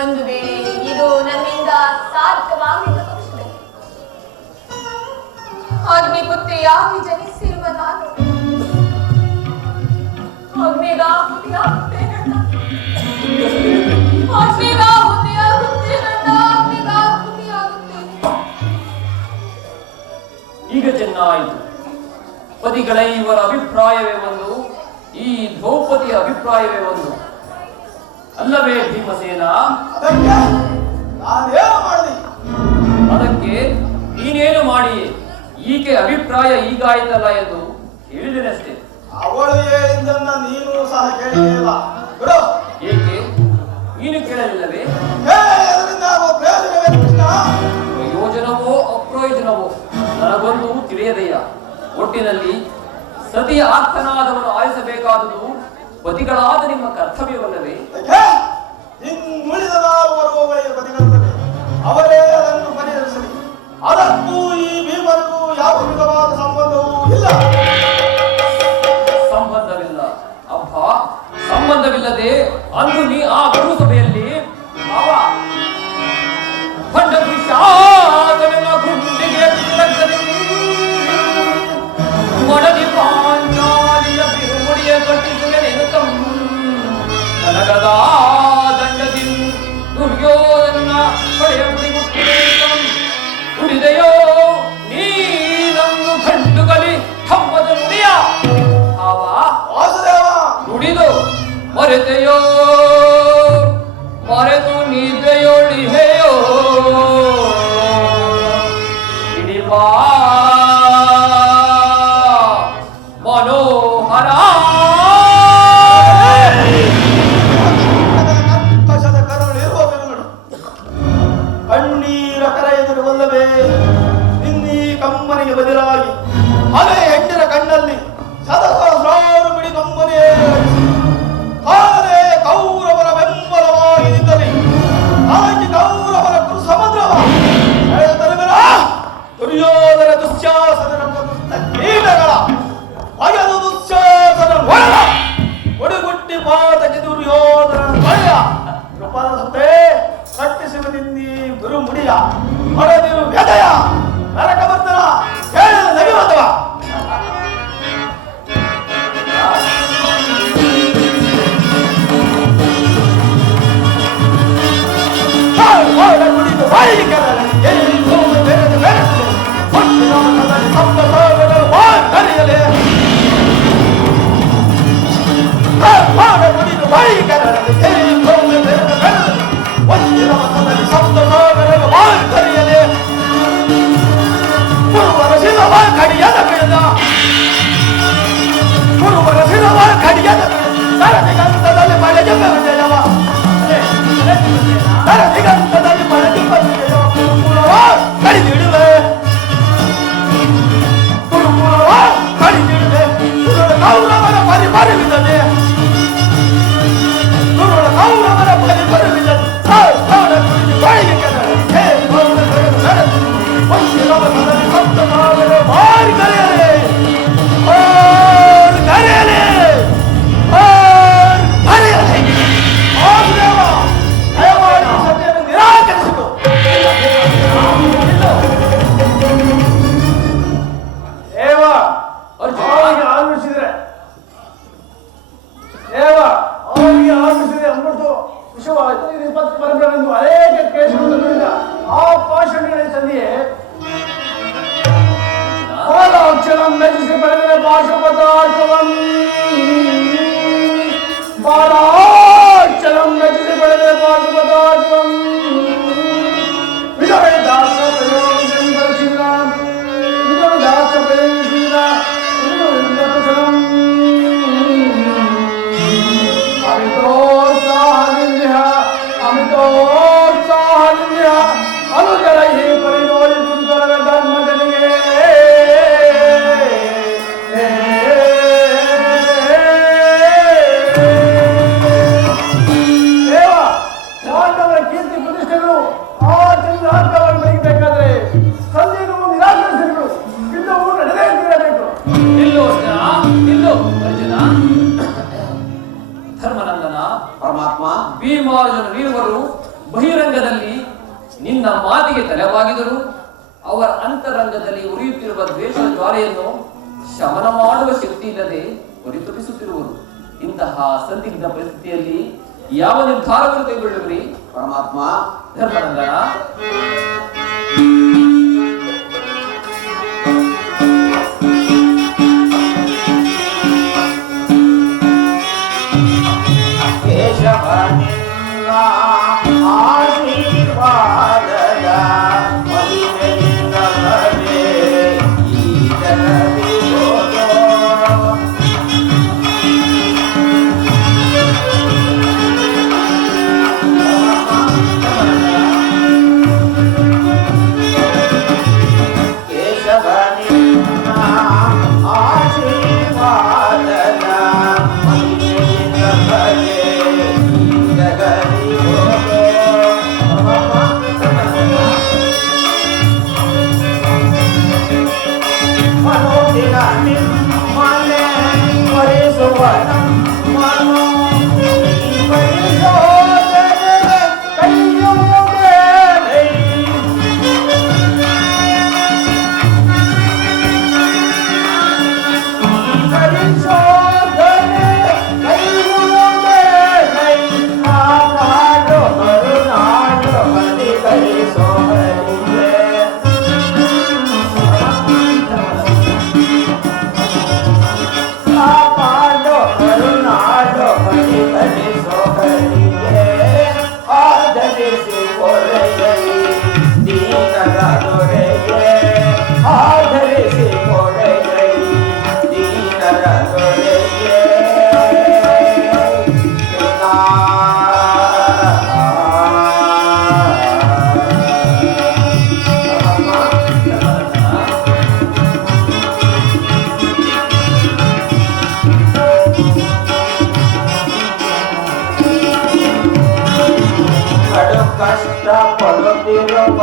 ಒಂದು ವೇಳೆ ಇದು ನನ್ನಿಂದ ಸಾಧ್ಯವಾಗಿದ್ದ ಪಕ್ಷದಲ್ಲಿ ಅಗ್ನಿಪುತ್ರಿಯಾಗಿ ಜನಿಸಿರುವ ನಾನು ಅಗ್ನಿಗಾಹುತಿಯಾಗುತ್ತೇನೆ. ಈಗ ಚೆನ್ನಾಯಿತು. ಪತಿಗಳ ಇವರ ಅಭಿಪ್ರಾಯವೇ ಒಂದು, ಈ ದ್ರೌಪದಿಯ ಅಭಿಪ್ರಾಯವೇ ಒಂದು ಅಲ್ಲವೇ ಭೀಮಸೇನ? ಅದಕ್ಕೆ ನಾನೇನು ಮಾಡಿದೆ? ಅದಕ್ಕೆ ನೀನೇನು ಮಾಡಿ ಈಕೆ ಅಭಿಪ್ರಾಯ ಈಗಾಯ್ತಲ್ಲ ಎಂದು ಹೇಳಿದೆನಷ್ಟೇ. ಅವಳು ಹೇಳಿದ್ದನ್ನ ನೀನು ಸಹ ಕೇಳಿಲ್ಲ ಬಿಡು. ಏಕೆ ನೀನು ಕೇಳಲಿಲ್ಲವೇ? ಅದರಿಂದ ಪ್ರಯೋಜನವೇ ಕೃಷ್ಣ? ಪ್ರಯೋಜನವೋ ಅಪ್ರಯೋಜನವೋ ನನಗೊಂದು ತಿಳಿಯದಯ್ಯ. ಒಟ್ಟಿನಲ್ಲಿ ಸತಿಯ ಆರ್ತನಾದವನ್ನು ಆಲಿಸಬೇಕಾದುದು ಪತಿಗಳಾದ ನಿಮ್ಮ ಕರ್ತವ್ಯವಲ್ಲವೇ? ಇನ್ನುಳಿದ ನಾಲ್ವರು ಬದಿಗರ್ತವೆ, ಅವರೇ ಅದನ್ನು ಪರಿಹರಿಸಲಿ. ಅದಕ್ಕೂ ಈ ಭೀಮನಿಗೂ ಯಾವ ವಿಧವಾದ ಸಂಬಂಧವೂ ಇಲ್ಲ. ಸಂಬಂಧವಿಲ್ಲ ಅಬ್ಬ, ಸಂಬಂಧವಿಲ್ಲದೆ ಅಂದು ನೀ ಆ ಗುರುಸಭೆಯಲ್ಲಿ ಗುಂಡಿಗೆ ಮಡದಿ ಪಾಂಚಾಲಿಯ ಬಿರುಮುಡಿಯ ಕಟ್ಟಿಸುವೆನೆನು ನನಗದ ದಂಡದಿ ದುರ್ಯೋಧನ ಪಡೆಯ ಉಳಿದೆಯೋ ನೀನನ್ನು ಗಂಡುಗಲಿ ಕಂಬದ ನುಡಿಯ ನುಡಿದು ಮರೆತೆಯೋ ಮರೆತು ನಿದ್ದೆಯೊಳಿಹೆಯೋ ಇಡಿಬಾ ಮನೋಹರ ಕರ್ಕಶದ ಕರುಳಿರುವ ಬೆರಳು ಕಣ್ಣೀರ ಕರ ಎದುರುಗೊಲ್ಲವೇ ನಿನ್ನೀ ಕಮ್ಮನಿಗೆ ಬದಲಾಗಿ ಹಳೆ ಹೆಣ್ಣಿನ ಕಣ್ಣಲ್ಲಿ ಸದಸಹಸ್ರಾರು ಬಿಡಿ ಕಮ್ಮನೇ ಆದರೆ ಕೌರವರ ಬೆಂಬಲವಾಗಿ ನಿಂತಲಿ ಹಾಗೆ ಕೌರವರ ಕುರು ಸಮುದ್ರವ ದುರ್ಯೋಧನ ದುಶ್ಯಾಸನ ಕೀಟಗಳ ಭಯದು ದುಶ್ಯಾಸನ ಒಳಗ ಒಡಿಗುಟ್ಟಿ ಪಾತಕ್ಕೆ ದುರ್ಯೋಧನ ಭಯ ಕೃಪದ ಸುತ್ತೆ ಕಟ್ಟಿಸುವುದಿಂದಿ ಗುರು ಮುಡಿಯ ಹೊಡೆದಿರು ವ್ಯದಯ ನರಕ ಬರ್ತರ ಹೇಳಿದ ನಗಿವತ್ತವ ಕುಡಿದು ಬಾಯಿಗೆ ಕರೆಯಲೇ ಕುಡಿದು ಬಾಯಿ ಕರೆಯಲೇ ಗುರುವರ ಶಿಲವ ಕಡಿಯದ ಬಿಡದ ಗುರುವರ ಶಿಲವ ಕಡಿಯದ ನರದಿಗಂತದಲ್ಲಿ ಮಳೆಗೆ ವಿಜಯವ ನರದಿಗಂತದಲ್ಲಿ ಮಳೆಗೆ ವಿಜಯವ ಕಡಿದಿಡುವೆ ಗುರುಪುರವ ಕಡಿದಿಡುವೆ ಗುರುಳ ಕೌರವರ ಪರಿಪರಿವಿದನೆ ಗುರುಳ ಕೌರವರ ಪರಿಪರಿವಿದನೆ ಬಾಯಿಗೆ ಮಾರಿ ಕರೆಯಲೇ ಕರೆಯಲೇ ಕರೆಯಲೇ ದಯಮಾಡಿ ಸತ್ಯವನ್ನು ನಿರಾಕರಿಸಿತು. ಅವರಿಗೆ ಆರಂಭಿಸಿದ್ರೆ ಅವರಿಗೆ ಆರಂಭಿಸಿದ್ರೆ ಅಂದ್ಬಿಟ್ಟು ವಿಷಯವಾಯಿತು. ಇದು 20 ಪರಂಪರೆಂದು ಅನೇಕ ಕೇಸುಗಳಿಂದ ಆ ಪಾಷಂಡಿಗಳ ಸಂಧಿಯೇ ಬಾಲಾಕ್ಷರಂ ಮೆಚ್ಚಿಸಿ ಪಡೆದರೆ ಪಾಶುಪತಾಕ್ಷರಂ ಬಾಲಾಕ್ಷರಂ ಮೆಚ್ಚಿಸಿ ಪಡೆದರೆ ಪಾಶುಪತಾಕ್ಷರಂ ವಿಜಯದಾಸ ಪ್ರಯೋಗಿಸಿದ ವಿಜಯದಾಸ ಪ್ರಯೋಗಿಸಿದ ಅಮಿತೋತ್ಸಾಹದಿಂದ ಅನುಜರ ಈ ಪರಿಣೋಳಿ ಕುಂತರವೇ ಧರ್ಮ ಜನಿಗೆ ಪಾಂಡವರ ಕೀರ್ತಿ ಪ್ರತಿಷ್ಠೆಗಳು ಆ ಚಂದ್ರಾರ್ಕವನ್ನು ಬರೀಬೇಕಾದ್ರೆ ಸಂಧಿಯನ್ನು ನಿರಾಕರಿಸಿಗಳು ಯುದ್ಧವು ನಡೆದೇ ಇರಬೇಕು. ನಿಲ್ಲು ಅರ್ಜುನ, ನಿಲ್ಲು ಅರ್ಜುನ. ಧರ್ಮನಂದನ ಪರಮಾತ್ಮ ಭೀಮಾರ್ಜುನರಿರುವರು ಬಹಿರಂಗದಲ್ಲಿ ನಿನ್ನ ಮಾತಿಗೆ ತಲೆಬಾಗಿದರು. ಅವರ ಅಂತರಂಗದಲ್ಲಿ ಉರಿಯುತ್ತಿರುವ ದ್ವೇಷ ಜ್ವಾಲೆಯನ್ನು ಶಮನ ಮಾಡುವ ಶಕ್ತಿ ಇಲ್ಲದೆ ಪರಿತಪಿಸುತ್ತಿರುವರು. ಇಂಥ ಇಂತಹ ಸಂದಿಗ್ಧ ಪರಿಸ್ಥಿತಿಯಲ್ಲಿ ಯಾವ ನಿರ್ಧಾರವನ್ನು ಕೈಗೊಳ್ಳುವಿರಿ ಪರಮಾತ್ಮ? ಧರ್ಮನಂದನ? ಕೇಶವನಿಲ್ಲ ಆಶೀರ್ವಾದದ ಮಹಿಮೆಯಿಂದಲೇ ಈ ಜಗವಿರೋದು. ಕೇಶವನಿಲ್ಲ ಆಶೀರ್ವಾದದ ಮಹಿಮೆಯಿಂದಲೇ ಕಷ್ಟ ಪಡುತ್ತಿರುವ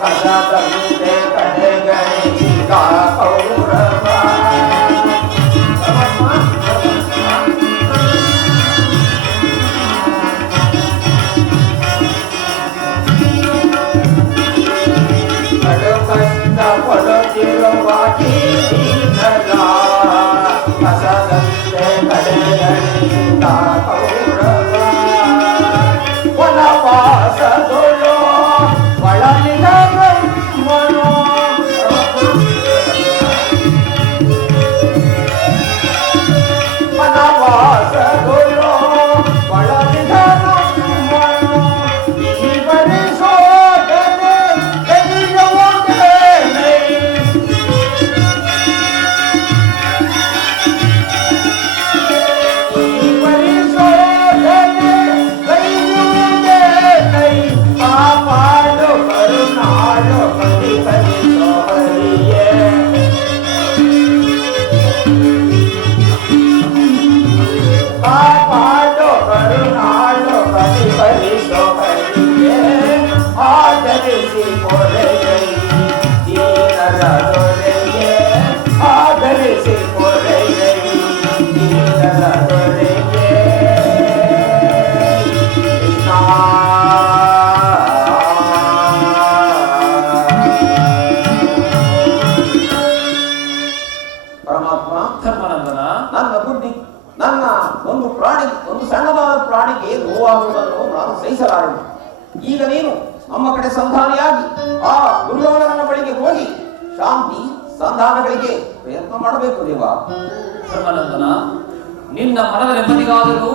ಕಸದಂತೆ ಕಡೆಗಣಿಸಿದ ಕೌರವ ಕಡು ಕಷ್ಟ ಪಡುತ್ತಿರುವ ಕಸದಂತೆ ಕಡೆಗಣಿಸಿದ ಕೌರವ ವನವಾಸದೊಳು ಬಳಲಿದ ಬ್ರಹ್ಮನು ವನವಾಸದೊಳು ಬಳಲಿದ ಬ್ರಹ್ಮನು ಇವರಿ ಶೋಧನೆ ತೆಗೆಯುವುದೇನೆ ಇವರಿ ಶೋಧನೆ ಕಾಪಾಡು ಕರುನಾಡು ಪತಿ ಕಲಿಸೋ ಹರಿಯೇ ಕಾಪಾಡು ಕರುನಾಡು ಪತಿ ಕಲಿಸೋ ಹರಿಯೇ ಆಧರಿಸಿ ಕೊರೆಯೈ ದೀನರ ದೊರೆಯೇ ಆಧರಿಸಿ ಕೊರೆಯೈ ದೀನರ ದೊರೆಯೇ ಕೃಷ್ಣ ಧರ್ಮನಂದನ? ನನ್ನ ಬುದ್ಧಿ ನನ್ನ ಒಂದು ಸಣ್ಣದಾದ ಪ್ರಾಣಿಗೆ ನೋವಾಗುವುದನ್ನು ನಾನು ಸಹಿಸಲಾರೆನು. ಈಗ ನೀನು ನಮ್ಮ ಕಡೆ ಸಂಧಾನಿಯಾಗಿ ಆ ದುರ್ಯೋಧನನ ಬಳಿಗೆ ಹೋಗಿ ಶಾಂತಿ ಸಂಧಾನಗಳಿಗೆ ಪ್ರಯತ್ನ ಮಾಡಬೇಕು ದೇವ. ಧರ್ಮನಂದನ, ನಿನ್ನ ಮನದ ನೆಮ್ಮದಿಗಾದರೂ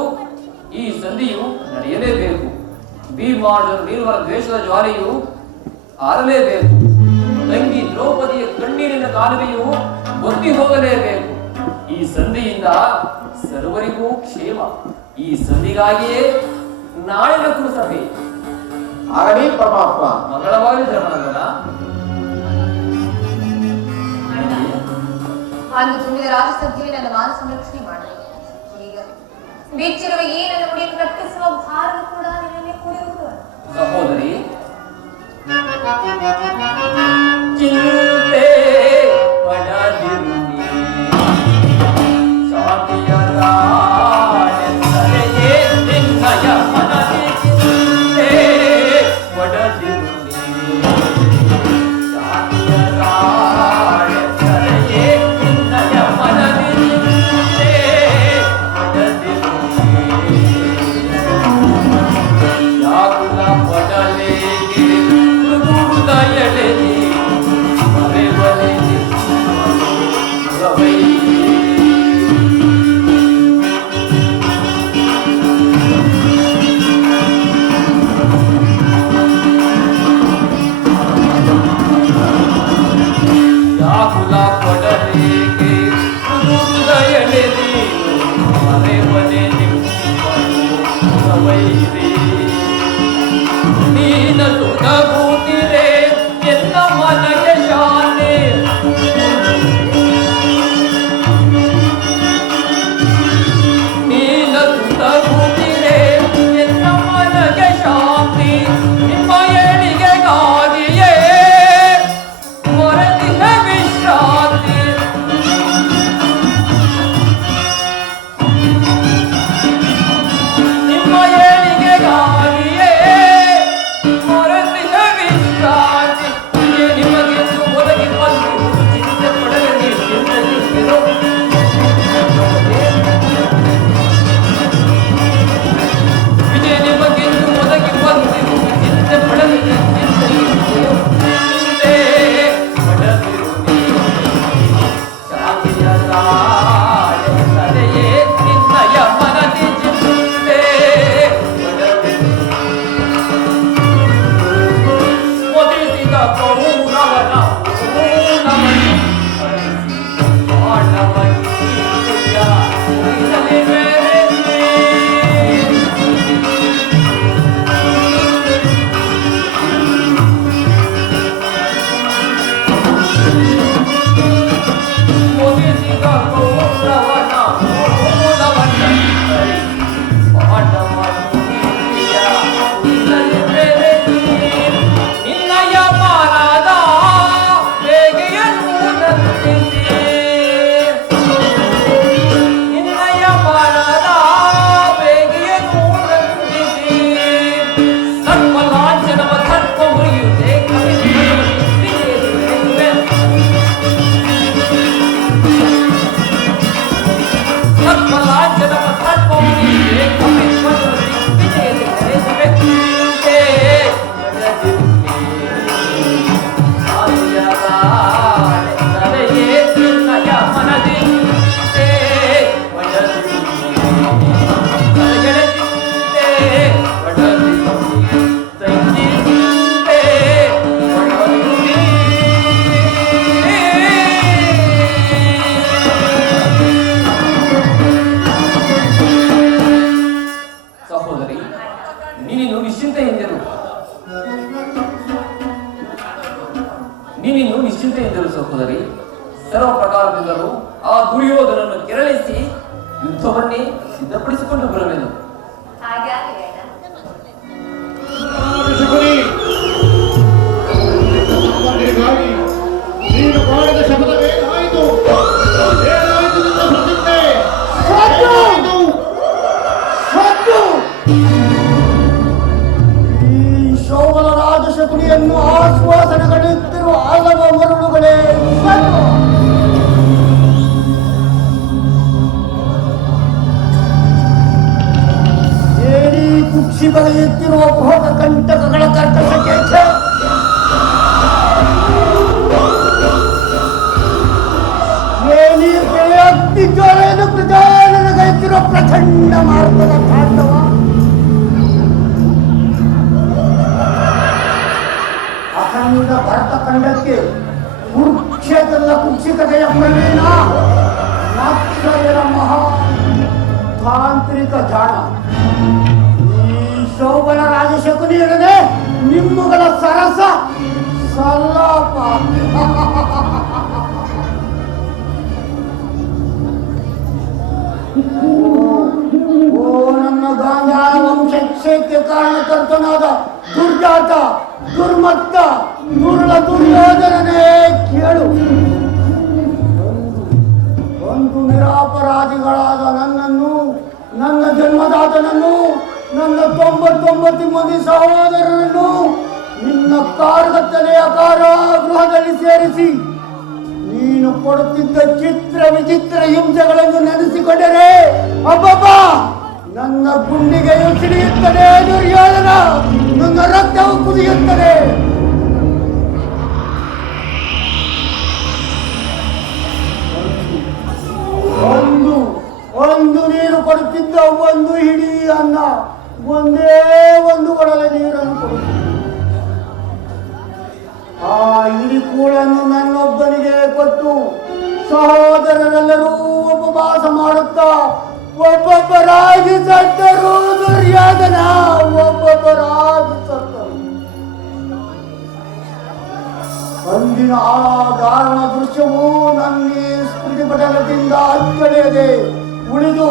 ಈ ಸಂಧಿಯು ನಡೆಯಲೇಬೇಕು. ಭೀಮಾರ್ಜುನ ನೀಡುವ ದ್ವೇಷದ ಜ್ವಾಲೆಯು ಆರಲೇಬೇಕು. ತಂಗಿ ದ್ರೌಪದಿಯ ಕಣ್ಣೀರಿನ ಕಾಲುವೆಯು ಒತ್ತಿ ಹೋಗಲೇಬೇಕು. ಈ ಸಂಧಿಯಿಂದ ಸರ್ವರಿಗೂ ಕ್ಷೇಮ. ಈ ಸಂಧಿಗಾಗಿಯೇ ನಾಳಿನ ಕುರುಸಭೆ. ಆಗಲಿ ಪರಮಾತ್ಮ. ಮಂಗಳವಾಗಲಿ ಧರ್ಮನಂದನ. ಅಂದು ತುಂಬಿದ ರಾಜಸಭೆಯಲ್ಲಿ ನನ್ನ ಮಾನ ಸಂರಕ್ಷಣೆ ಮಾಡಿದೆ. ಈಗ ಬಿಚ್ಚಿರುವ ಈ ನನ್ನ ಮುಡಿಯನ್ನು ಕಟ್ಟಿಸುವ ಭಾರವು ಕೂಡ ನಿನ್ನೆ ಕೂಡಿರುವುದು. ಸಹೋದರಿ, ಚಿಂತೆ ಪಡದಿರು ಶಾಂತಿಯ ರಾಣೆಂದರೆಯೇ ನಿನ್ನಯ ಮನದಿ ಚಿಂತೆ ಪಡದಿರು ಶಾಂತಿಯ ರಾಣೆಂದರೆಯೇ ನಿನ್ನಯ ಮನದಿ ಚಿಂತೆ ವ್ಯಾಕುಲ ಕೊಡಲೇಕೆ ಹೃದಯಳೆ ನೀನು ಮರೆವನೆ ನಿಮ್ಮವೈರಿ ನೀನ ಸುಖಭೂತಿರೆ ಎನ್ನ ಮನಗೆ ಶಾನೆ ನೀನ ಸುಖಭೂತಿರೆ ಎನ್ನ ಮನಗೆ ಶಾಂತಿ ನಿಮ್ಮ ಏಳಿಗೆಗಾಗಿಯೇ ಮೊರೆತಿಹ ವಿಶ್ರಾಂತಿ ನಿಮ್ಮ ಏಳಿಗೆಗಾಗಿಯೇ ಮೊರೆತಿಹ ವಿಶ್ರಾಂತಿ ನಿಮಗೆಂದು ಒದಗಿ ಬಂದಿರುವುದು ಚಿಂತೆ ಪಡದೆ ನೀವು ಚಿಂತಿಸಿರೋ ವಿಜಯ ನಿಮಗೆಂದು ಒದಗಿ ಬಂದಿರುವುದು ಚಿಂತೆ ಪಡದೆ ಚಿಂತಿಸಿರೋ ಚಿಂತೆ ಪಡದಿರು ಶಾಂತಿಯ ಸದೆಯೇ ನಿನ್ನಯ ಮನದಿ ಚಿಂತೆ ಒದಿಸಿದ ಕೌರವನ ಒದಿಸಿದ ಕೌರವನ ನಿನ್ನಯ ಮನದ ಬೇಗೆಯನ್ನು ನಂದಿಸಿ ನಿನ್ನಯ ಮನದ ಬೇಗೆಯನ್ನು ನಂದಿಸಿ ಸರ್ವಲಾಂಛನವ ಸರ್ಪ ಮುರಿಯುತ್ತೆ ಸರ್ವಲಾಂಛನವ ಸರ್ಪ ಮುರಿಯುತ್ತೆ ಸಹೋದರಿ, ನೀನಿನ್ನು ನಿಶ್ಚಿಂತೆಯಿಂದಿರು. ನೀನಿನ್ನು ನಿಶ್ಚಿಂತೆಯಿಂದಿರು ಸಹೋದರಿ. ಸರ್ವ ಪ್ರಕಾರದಿಂದಲೂ ಆ ದುರ್ಯೋಧನನ್ನು ಕೆರಳಿಸಿ ಯುದ್ಧವನ್ನೇ ಸಿದ್ಧಪಡಿಸಿಕೊಂಡು ಬರಬೇಕು. ಹಾಗಾಗಿ ಅಣ್ಣ. ಸಾಮಗ್ರಿಗಾಗಿ ನೀನು ಮಾಡಿದ ಶಬ್ದವೇನಾಯಿತು? ಏನಾಯಿತು ನಿನ್ನ ಪ್ರತಿಜ್ಞೆ? ಏನಾಯಿತು? ಈ ಶೋಭನ ರಾಜಶಕುನಿಯನ್ನು ಆಶ್ವಾಸನೆಗಳಿದ್ದರೂ ಆಲವ ಮರುಳುಗಳೇ ಏನಿ ಕುಕ್ಷಿ ಬಗೆಯುತ್ತಿರುವ ಭೋಗ ಕಂಟಕಗಳ ಕರ್ಕಶಕ್ಕೆ ಏನಿ ಅಗ್ನಿ ಜ್ವಾಲೆಯನ್ನು ಪ್ರಧಾನಗೈತಿರುವ ಪ್ರಚಂಡ ಮಾರ್ಗದ ತಾಂಡವ ಅಖಂಡ ಭರತ ಖಂಡಕ್ಕೆ ಕುರುಕ್ಷೇತ್ರದ ಕುಕ್ಷಿಕತೆಯ ಪ್ರವೀಣ ನಾಕ್ಷಯರ ಮಹಾ ತಾಂತ್ರಿಕ ಜಾಣ ಈ ಶೋಭನ ರಾಜಶಕುನಿಯೊಡನೆ ನಿಮ್ಮಗಳ ಸರಸ ಸಲ್ಲಾಪ ಓ ನನ್ನ ಗಾಂಧಾರ ವಂಶಕ್ಷೇತ್ರಕ್ಕೆ ಕಾರಣಕರ್ತನಾದ ದುರ್ಜಾತ ದುರ್ಮತ್ತ ದುರ್ಳ ದುರ್ಯೋಧನನೇ ಕೇಳು. ಒಂದು ನಿರಾಪರಾಧಿಗಳಾದ ನನ್ನನ್ನು, ನನ್ನ ಜನ್ಮದಾತನನ್ನು, ನನ್ನ 99 ಮಂದಿ ಸಹೋದರರನ್ನು ನಿನ್ನ ಕಾರ್ಗತ್ತಲೆಯ ಕಾರಾಗೃಹದಲ್ಲಿ ಸೇರಿಸಿ ನೀನು ಕೊಡುತ್ತಿದ್ದ ಚಿತ್ರ ವಿಚಿತ್ರ ಹಿಂಸೆಗಳನ್ನು ನೆನೆಸಿಕೊಂಡರೆ ಅಬ್ಬಬ್ಬ ನನ್ನ ಗುಂಡಿಗೆಯು ಸಿಡಿಯುತ್ತದೆ ದುರ್ಯೋಧನ, ನನ್ನ ರಕ್ತವು ಕುದಿಯುತ್ತದೆ. ಕೊಡುತ್ತಿದ್ದ ಒಂದು ಹಿಡಿ ಅನ್ನ, ಒಂದೇ ಒಂದು ಒಡಲೆ ನೀರನ್ನು ಕೊಡುತ್ತಿದ್ದ. ಆ ಹಿಡಿ ಕೂಳನ್ನು ನನ್ನೊಬ್ಬನಿಗೆ ಕೊಟ್ಟು ಸಹೋದರರೆಲ್ಲರೂ ಉಪವಾಸ ಮಾಡುತ್ತಾ ಒಬ್ಬೊಬ್ಬರಾಗಿ ಸತ್ತರು. ದುರ್ಯೋಧನ ಒಬ್ಬೊಬ್ಬರಾಗಿ ಸತ್ತರು. ಅಂದಿನ ಆ ದಾರುಣ ದೃಶ್ಯವು ನನ್ನ ಸ್ಮೃತಿ ಪಟಲದಿಂದ ಅಚ್ಚಳಿಯದೆ ಉಳಿದು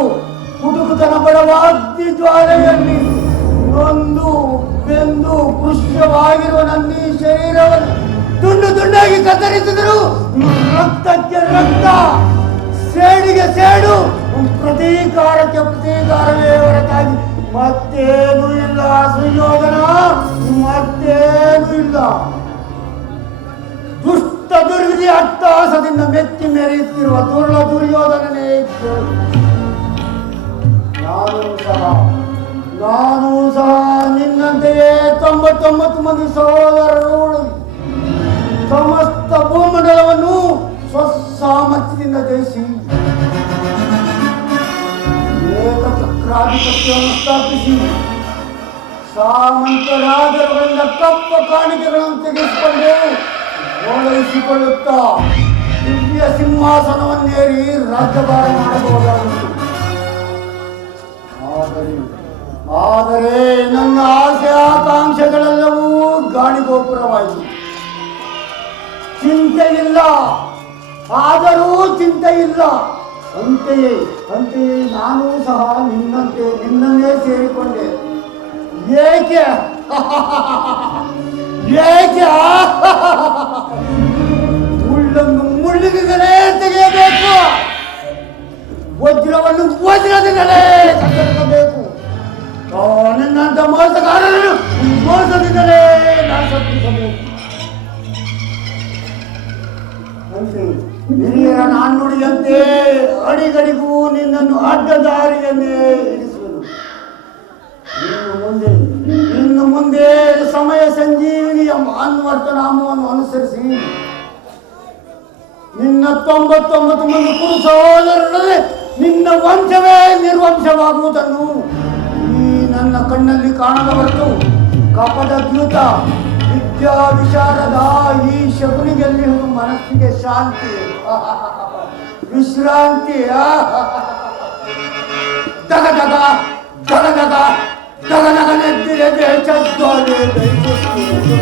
ಕುಟುಕುತನ ಬಡವಾಗ್ತಿ ಜ್ವಾಲೆಯಲ್ಲಿ ನೊಂದು ಬೆಂದು ಪುಷ್ಯವಾಗಿರುವ ನನ್ನ ಶರೀರವನ್ನು ತುಂಡು ತುಂಡಾಗಿ ಕತ್ತರಿಸಿದರು. ರಕ್ತಕ್ಕೆ ರಕ್ತ, ಸೇಡಿಗೆ ಸೇಡು, ಪ್ರತೀಕಾರಕ್ಕೆ ಪ್ರತೀಕಾರವೇ ಹೊರತಾಗಿ ಮತ್ತೇನೂ ಇಲ್ಲ. ಸುಯೋಧನ, ಮತ್ತೇನೂ ಇಲ್ಲ. ದುಷ್ಟ ದುರ್ವಿಧಿ ಅಟ್ಟಹಾಸದಿಂದ ಮೆಚ್ಚಿ ಮೆರೆಯುತ್ತಿರುವ ದುರ್ಲ ದುರ್ಯೋಧನನೇ ನಾನು ಸಹ ನಿನ್ನಂತೆಯೇ 99 ಮಂದಿ ಸಹೋದರರು ಸಮಸ್ತ ಭೂಮಂಡಲವನ್ನು ಸ್ವಸಾಮರ್ಥ್ಯದಿಂದ ಜಯಿಸಿ ಏಕಚಕ್ರಾಧಿಪತ್ಯವನ್ನು ಸ್ಥಾಪಿಸಿ ಸಾಮಂತರಾಜರುಗಳಿಂದ ಕಪ್ಪ ಕಾಣಿಕೆಗಳನ್ನು ತೆಗೆಸಿಕೊಂಡು ಓಲೈಸಿಕೊಳ್ಳುತ್ತಾ ದಿವ್ಯ ಸಿಂಹಾಸನವನ್ನೇರಿ ರಾಜ್ಯಭಾರ ಮಾಡಬಹುದಾಗಿತ್ತು. ಆದರೆ ನನ್ನ ಆಸೆ ಆಕಾಂಕ್ಷೆಗಳೆಲ್ಲವೂ ಗಾಳಿಗೋಪುರವಾಯಿತು. ಚಿಂತೆ ಇಲ್ಲ, ಆದರೂ ಚಿಂತೆ ಇಲ್ಲ. ಅಂತೆಯೇ ನಾನು ಸಹ ನಿನ್ನನ್ನೇ ಸೇರಿಕೊಂಡೆ. ಏಕೆ ಮುಳ್ಳನ್ನು ಮುಳ್ಳಿನಿಂದಲೇ ತೆಗೆಯಬೇಕು, ವಜ್ರವನ್ನು ವಜ್ರದಿಂದಲೇ ಸಂತರಿಸಬೇಕು. ನಿನ್ನಂತ ಮೋಸಗಾರರನ್ನು ಮೋಸದಿಂದಲೇ ನಾಶಪಡಿಸಬೇಕು. ಹಿರಿಯರ ನಾಣ್ಣುಡಿಯಂತೆ ಅಡಿಗಡಿಗೂ ನಿನ್ನನ್ನು ಅಡ್ಡದಾರಿಯನ್ನೇ ಇರಿಸುವುದು. ಇನ್ನು ಮುಂದೆ ಸಮಯ ಸಂಜೀವಿನಿ ಎಂಬ ಅನ್ವರ್ಥನಾಮವನ್ನು ಅನುಸರಿಸಿ ನಿನ್ನ 99 ಮಂದಿ ಕುರು ಸಹೋದರರಲ್ಲದೆ ನಿನ್ನ ವಂಶವೇ ನಿರ್ವಂಶವಾಗುವುದನ್ನು ಈ ನನ್ನ ಕಣ್ಣಲ್ಲಿ ಕಾಣದ ಹೊರತು ಕಪಟ ದ್ಯೂತ ವಿದ್ಯಾ ವಿಚಾರದ ಈ ಶಕುನಿಗೆಲ್ಲಿ ಮನಸ್ಸಿಗೆ ಶಾಂತಿ ವಿಶ್ರಾಂತಿ. ದಗ ದಗ ದಗ ದಗ ದಗ ದಗ ನೆತ್ತಿರೆ ದೇಶದ್ವಾರೆ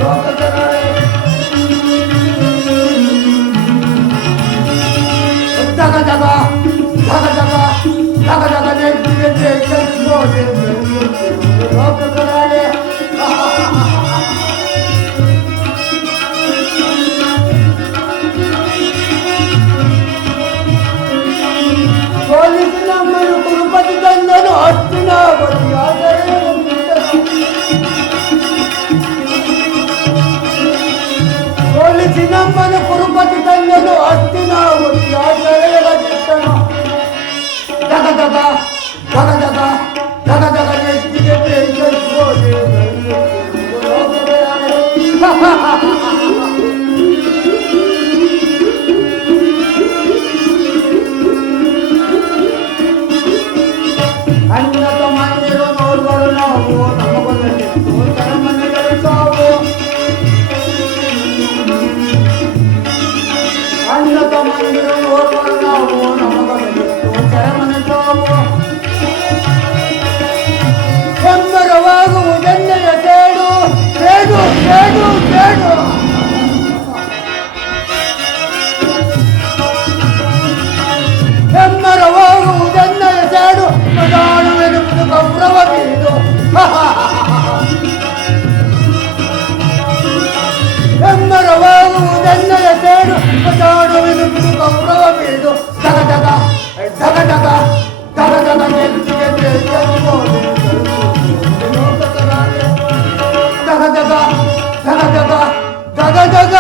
ಲೋಕಜನರೇ. ದಗ ದಗ ದಗ ದಗ ದಗ ದಗ ನೆತ್ತಿರೆ ದೇಶದ್ವಾರೆ ಲೋಕಜನರೇ. ಸೋಲಿಸಿ ನಮ್ಮನ್ನು ಕುರುಪತಿ ತಂದನು ಹಸ್ತಿನಾವತಿಯಾದರೆ ಸೋಲಿಸಿ ನಮ್ಮನ್ನು ಕುರುಪತಿ ತಂದನು ಹಸ್ತಿನಾವತಿಯಾದರೆ ರಜಿತ್ತನು. ದಗ ದಗ ದಗ ದಗ ದಗ ದಗ ನೆತ್ತಿಗೆ ಬೇಸೋದೆ ಅನ್ನತ ಮಂದಿರು ನೋಡುವರು ನಾವು ನಮಗೊಂದಿತ್ತು ತರಮನೆಗಳು ಸಾವು. ಅನ್ನತ ಮಂದಿರು ನೋಡುವರು ನಾವು ನಮಗೊಂದಿತ್ತು ತರಮನೆ ಸಾವು. ಹೆಮ್ಮರವಾಗುವುದೆನ್ನೆಯ ಸೇಡು ಸೇಡು ಸೇಡು ಸೇಡು. ಹೆಮ್ಮರವಾಗುವುದೆನ್ನೆಯ ಸೇಡು ಪ್ರಧಾನವೆನುವುದು ಗೌರವ ಬೀಡು. ಹೆಮ್ಮರವಾಗುವುದೆನ್ನೆಯ ಸೇಡು ಪ್ರಧಾನವೆನುವುದು ಗೌರವ ಬೀಡು. ದಗ ದಗ ದಗ ದಗ ದಗ ದಗ ನೆತ್ತಿಗೆ ಬೇಸೋದೆ ಲೋಕಜನರೇ. ದಗ ದಗ ದಗ ದಗ ದಗ ದಗ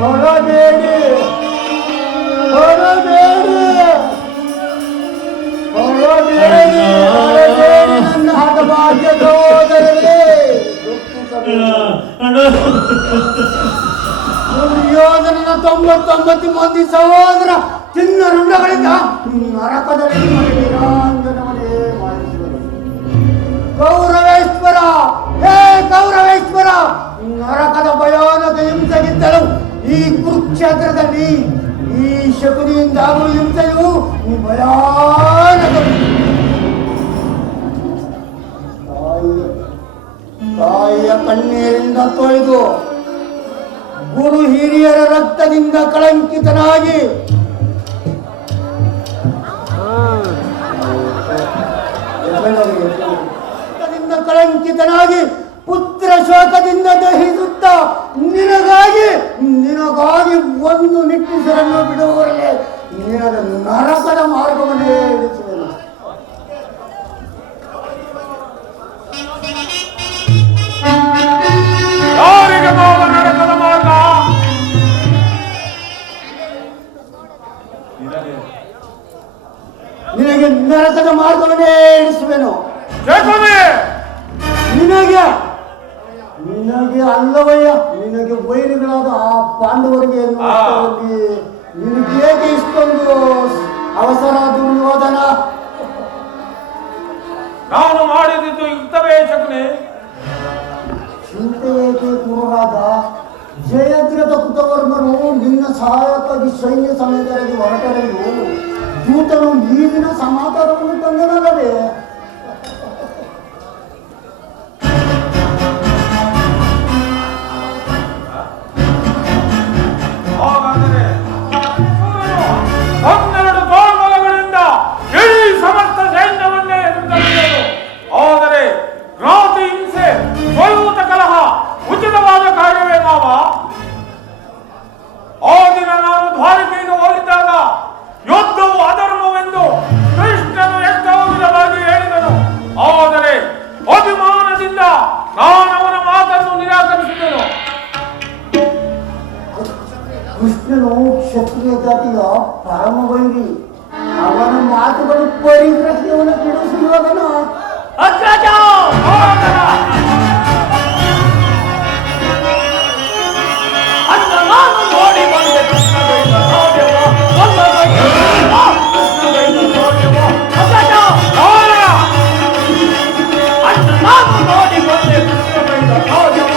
ಹೊರಬೇಡಿ ಹೊರಬೇಡಿ ಹೊರಬೇಡಿ ಹೊರಬೇಡಿ ನನ್ನ ಹಠ ದುರ್ಯೋಧನನ 99 ಮಂದಿ ಸಹೋದರ ಚಿನ್ನ ರುಂಡಗಳಿಂದ ನರಕದಲ್ಲಿ ನಿರಾಂಜನವನ್ನೇ ಮಾಡಿಸಿದರು. ಕೌರವೇಶ್ವರ, ಹೇ ಕೌರವೇಶ್ವರ, ನರಕದ ಭಯಾನಕ ಹಿಂಸೆಗಿದ್ದಳು ಈ ಕುರುಕ್ಷೇತ್ರದಲ್ಲಿ. ಈ ಶಕುನಿಯಿಂದಾಗುವ ಹಿಂಸೆಯು ಭಯಾನಕ. ತಾಯಿಯ ಕಣ್ಣೀರಿಂದ ತೊಳೆದು ಗುರು ಹಿರಿಯರ ರಕ್ತದಿಂದ ಕಳಂಕಿತನಾಗಿ ಪುತ್ರ ಶೋಕದಿಂದ ದಹಿಸುತ್ತ ನಿನಗಾಗಿ ಒಂದು ನಿಟ್ಟುಸಿರನ್ನು ಬಿಡುವವರೆಗೆ ನಿನಗ ನರಕದ ಮಾರ್ಗವನ್ನೇ ಇಳಿಸುವೆನು. ಯಾರಿಗೆ ಮಾವ ನರಕದ ಮಾರ್ಗ? ನಿನಗೆ ನರಕದ ಮಾರ್ಗವನ್ನೇ ಇಳಿಸುವೆನು. ನಿನಗೆ ಅಲ್ಲವಯ್ಯ, ನಿನಗೆ ವೈರಿಗಳಾದ ಆ ಪಾಂಡವರಿಗೆ ನಿನಗೇಕೆ ಇಷ್ಟೊಂದು ಅವಸರ ದುರ್ಯೋಧನ? ನಾನು ಮಾಡಿದ್ದು ಯುಕ್ತವೇ ಶಕುನಿ? ಚಿಂತೆಯೇಕೆ ಗುರುರಾದ? ಜಯದ್ರಥ ಕೃತವರ್ಮನು ನಿನ್ನ ಸಹಾಯಕ್ಕಾಗಿ ಸೈನ್ಯ ಸಮೇತರಾಗಿ ಹೊರಟರೆಂದು ದೂತನು ಈ ದಿನ ಸಮಾಚಾರವನ್ನು ತಂದನಲ್ಲವೇ? ಹಾಗಾದರೆ 12 ತೋಳ್ಬಲಗಳಿಂದ ಇಡೀ ಸಮಸ್ತ ಸೈನ್ಯವನ್ನೇ ಎದುರಿಸಲಿದ್ದನು. ಆದರೆ ರಾತ್ರಿ ಹಿಂಸೆ, ಸ್ವಯೂತ ಕಲಹ ಉಚಿತವಾದ ಕಾರ್ಯವೇ ಮಾವ? ಆ ದಿನ ನಾನು ದ್ವಾರಕೆಗೆ ಹೋಗಿದ್ದಾಗ ಯುದ್ಧವು ಅಧರ್ಮವೆಂದು ಕೃಷ್ಣನು ಎಷ್ಟೋ ವಿಧವಾಗಿ ಹೇಳಿದನು. ಆದರೆ ಅಭಿಮಾನದಿಂದ ನಾನು ಅವನ ಮಾತನ್ನು ನಿರಾಕರಿಸಿದನು. ಕೃಷ್ಣನು ಕ್ಷತ್ರಿಯ ಜಾತಿಯ ಪರಮ ವೈರಿ. ಅವನ ಮಾತುಗಳು ಪರಿಗ್ರಹವನ್ನು ಬಿಡಿಸುವುದನ್ನು ಅಗ್ರಜ ಅನ್ನ ನಾನು ನೋಡಿ ಬಂದೆ. ಕೃಷ್ಣಗೈದ ಸಾಧ್ಯವ ಅಗ್ರಜ ಅನ್ನ ನಾನು ನೋಡಿ ಬಂದೆ. ಕೃಷ್ಣಗೈದ ಸಾಧ್ಯವ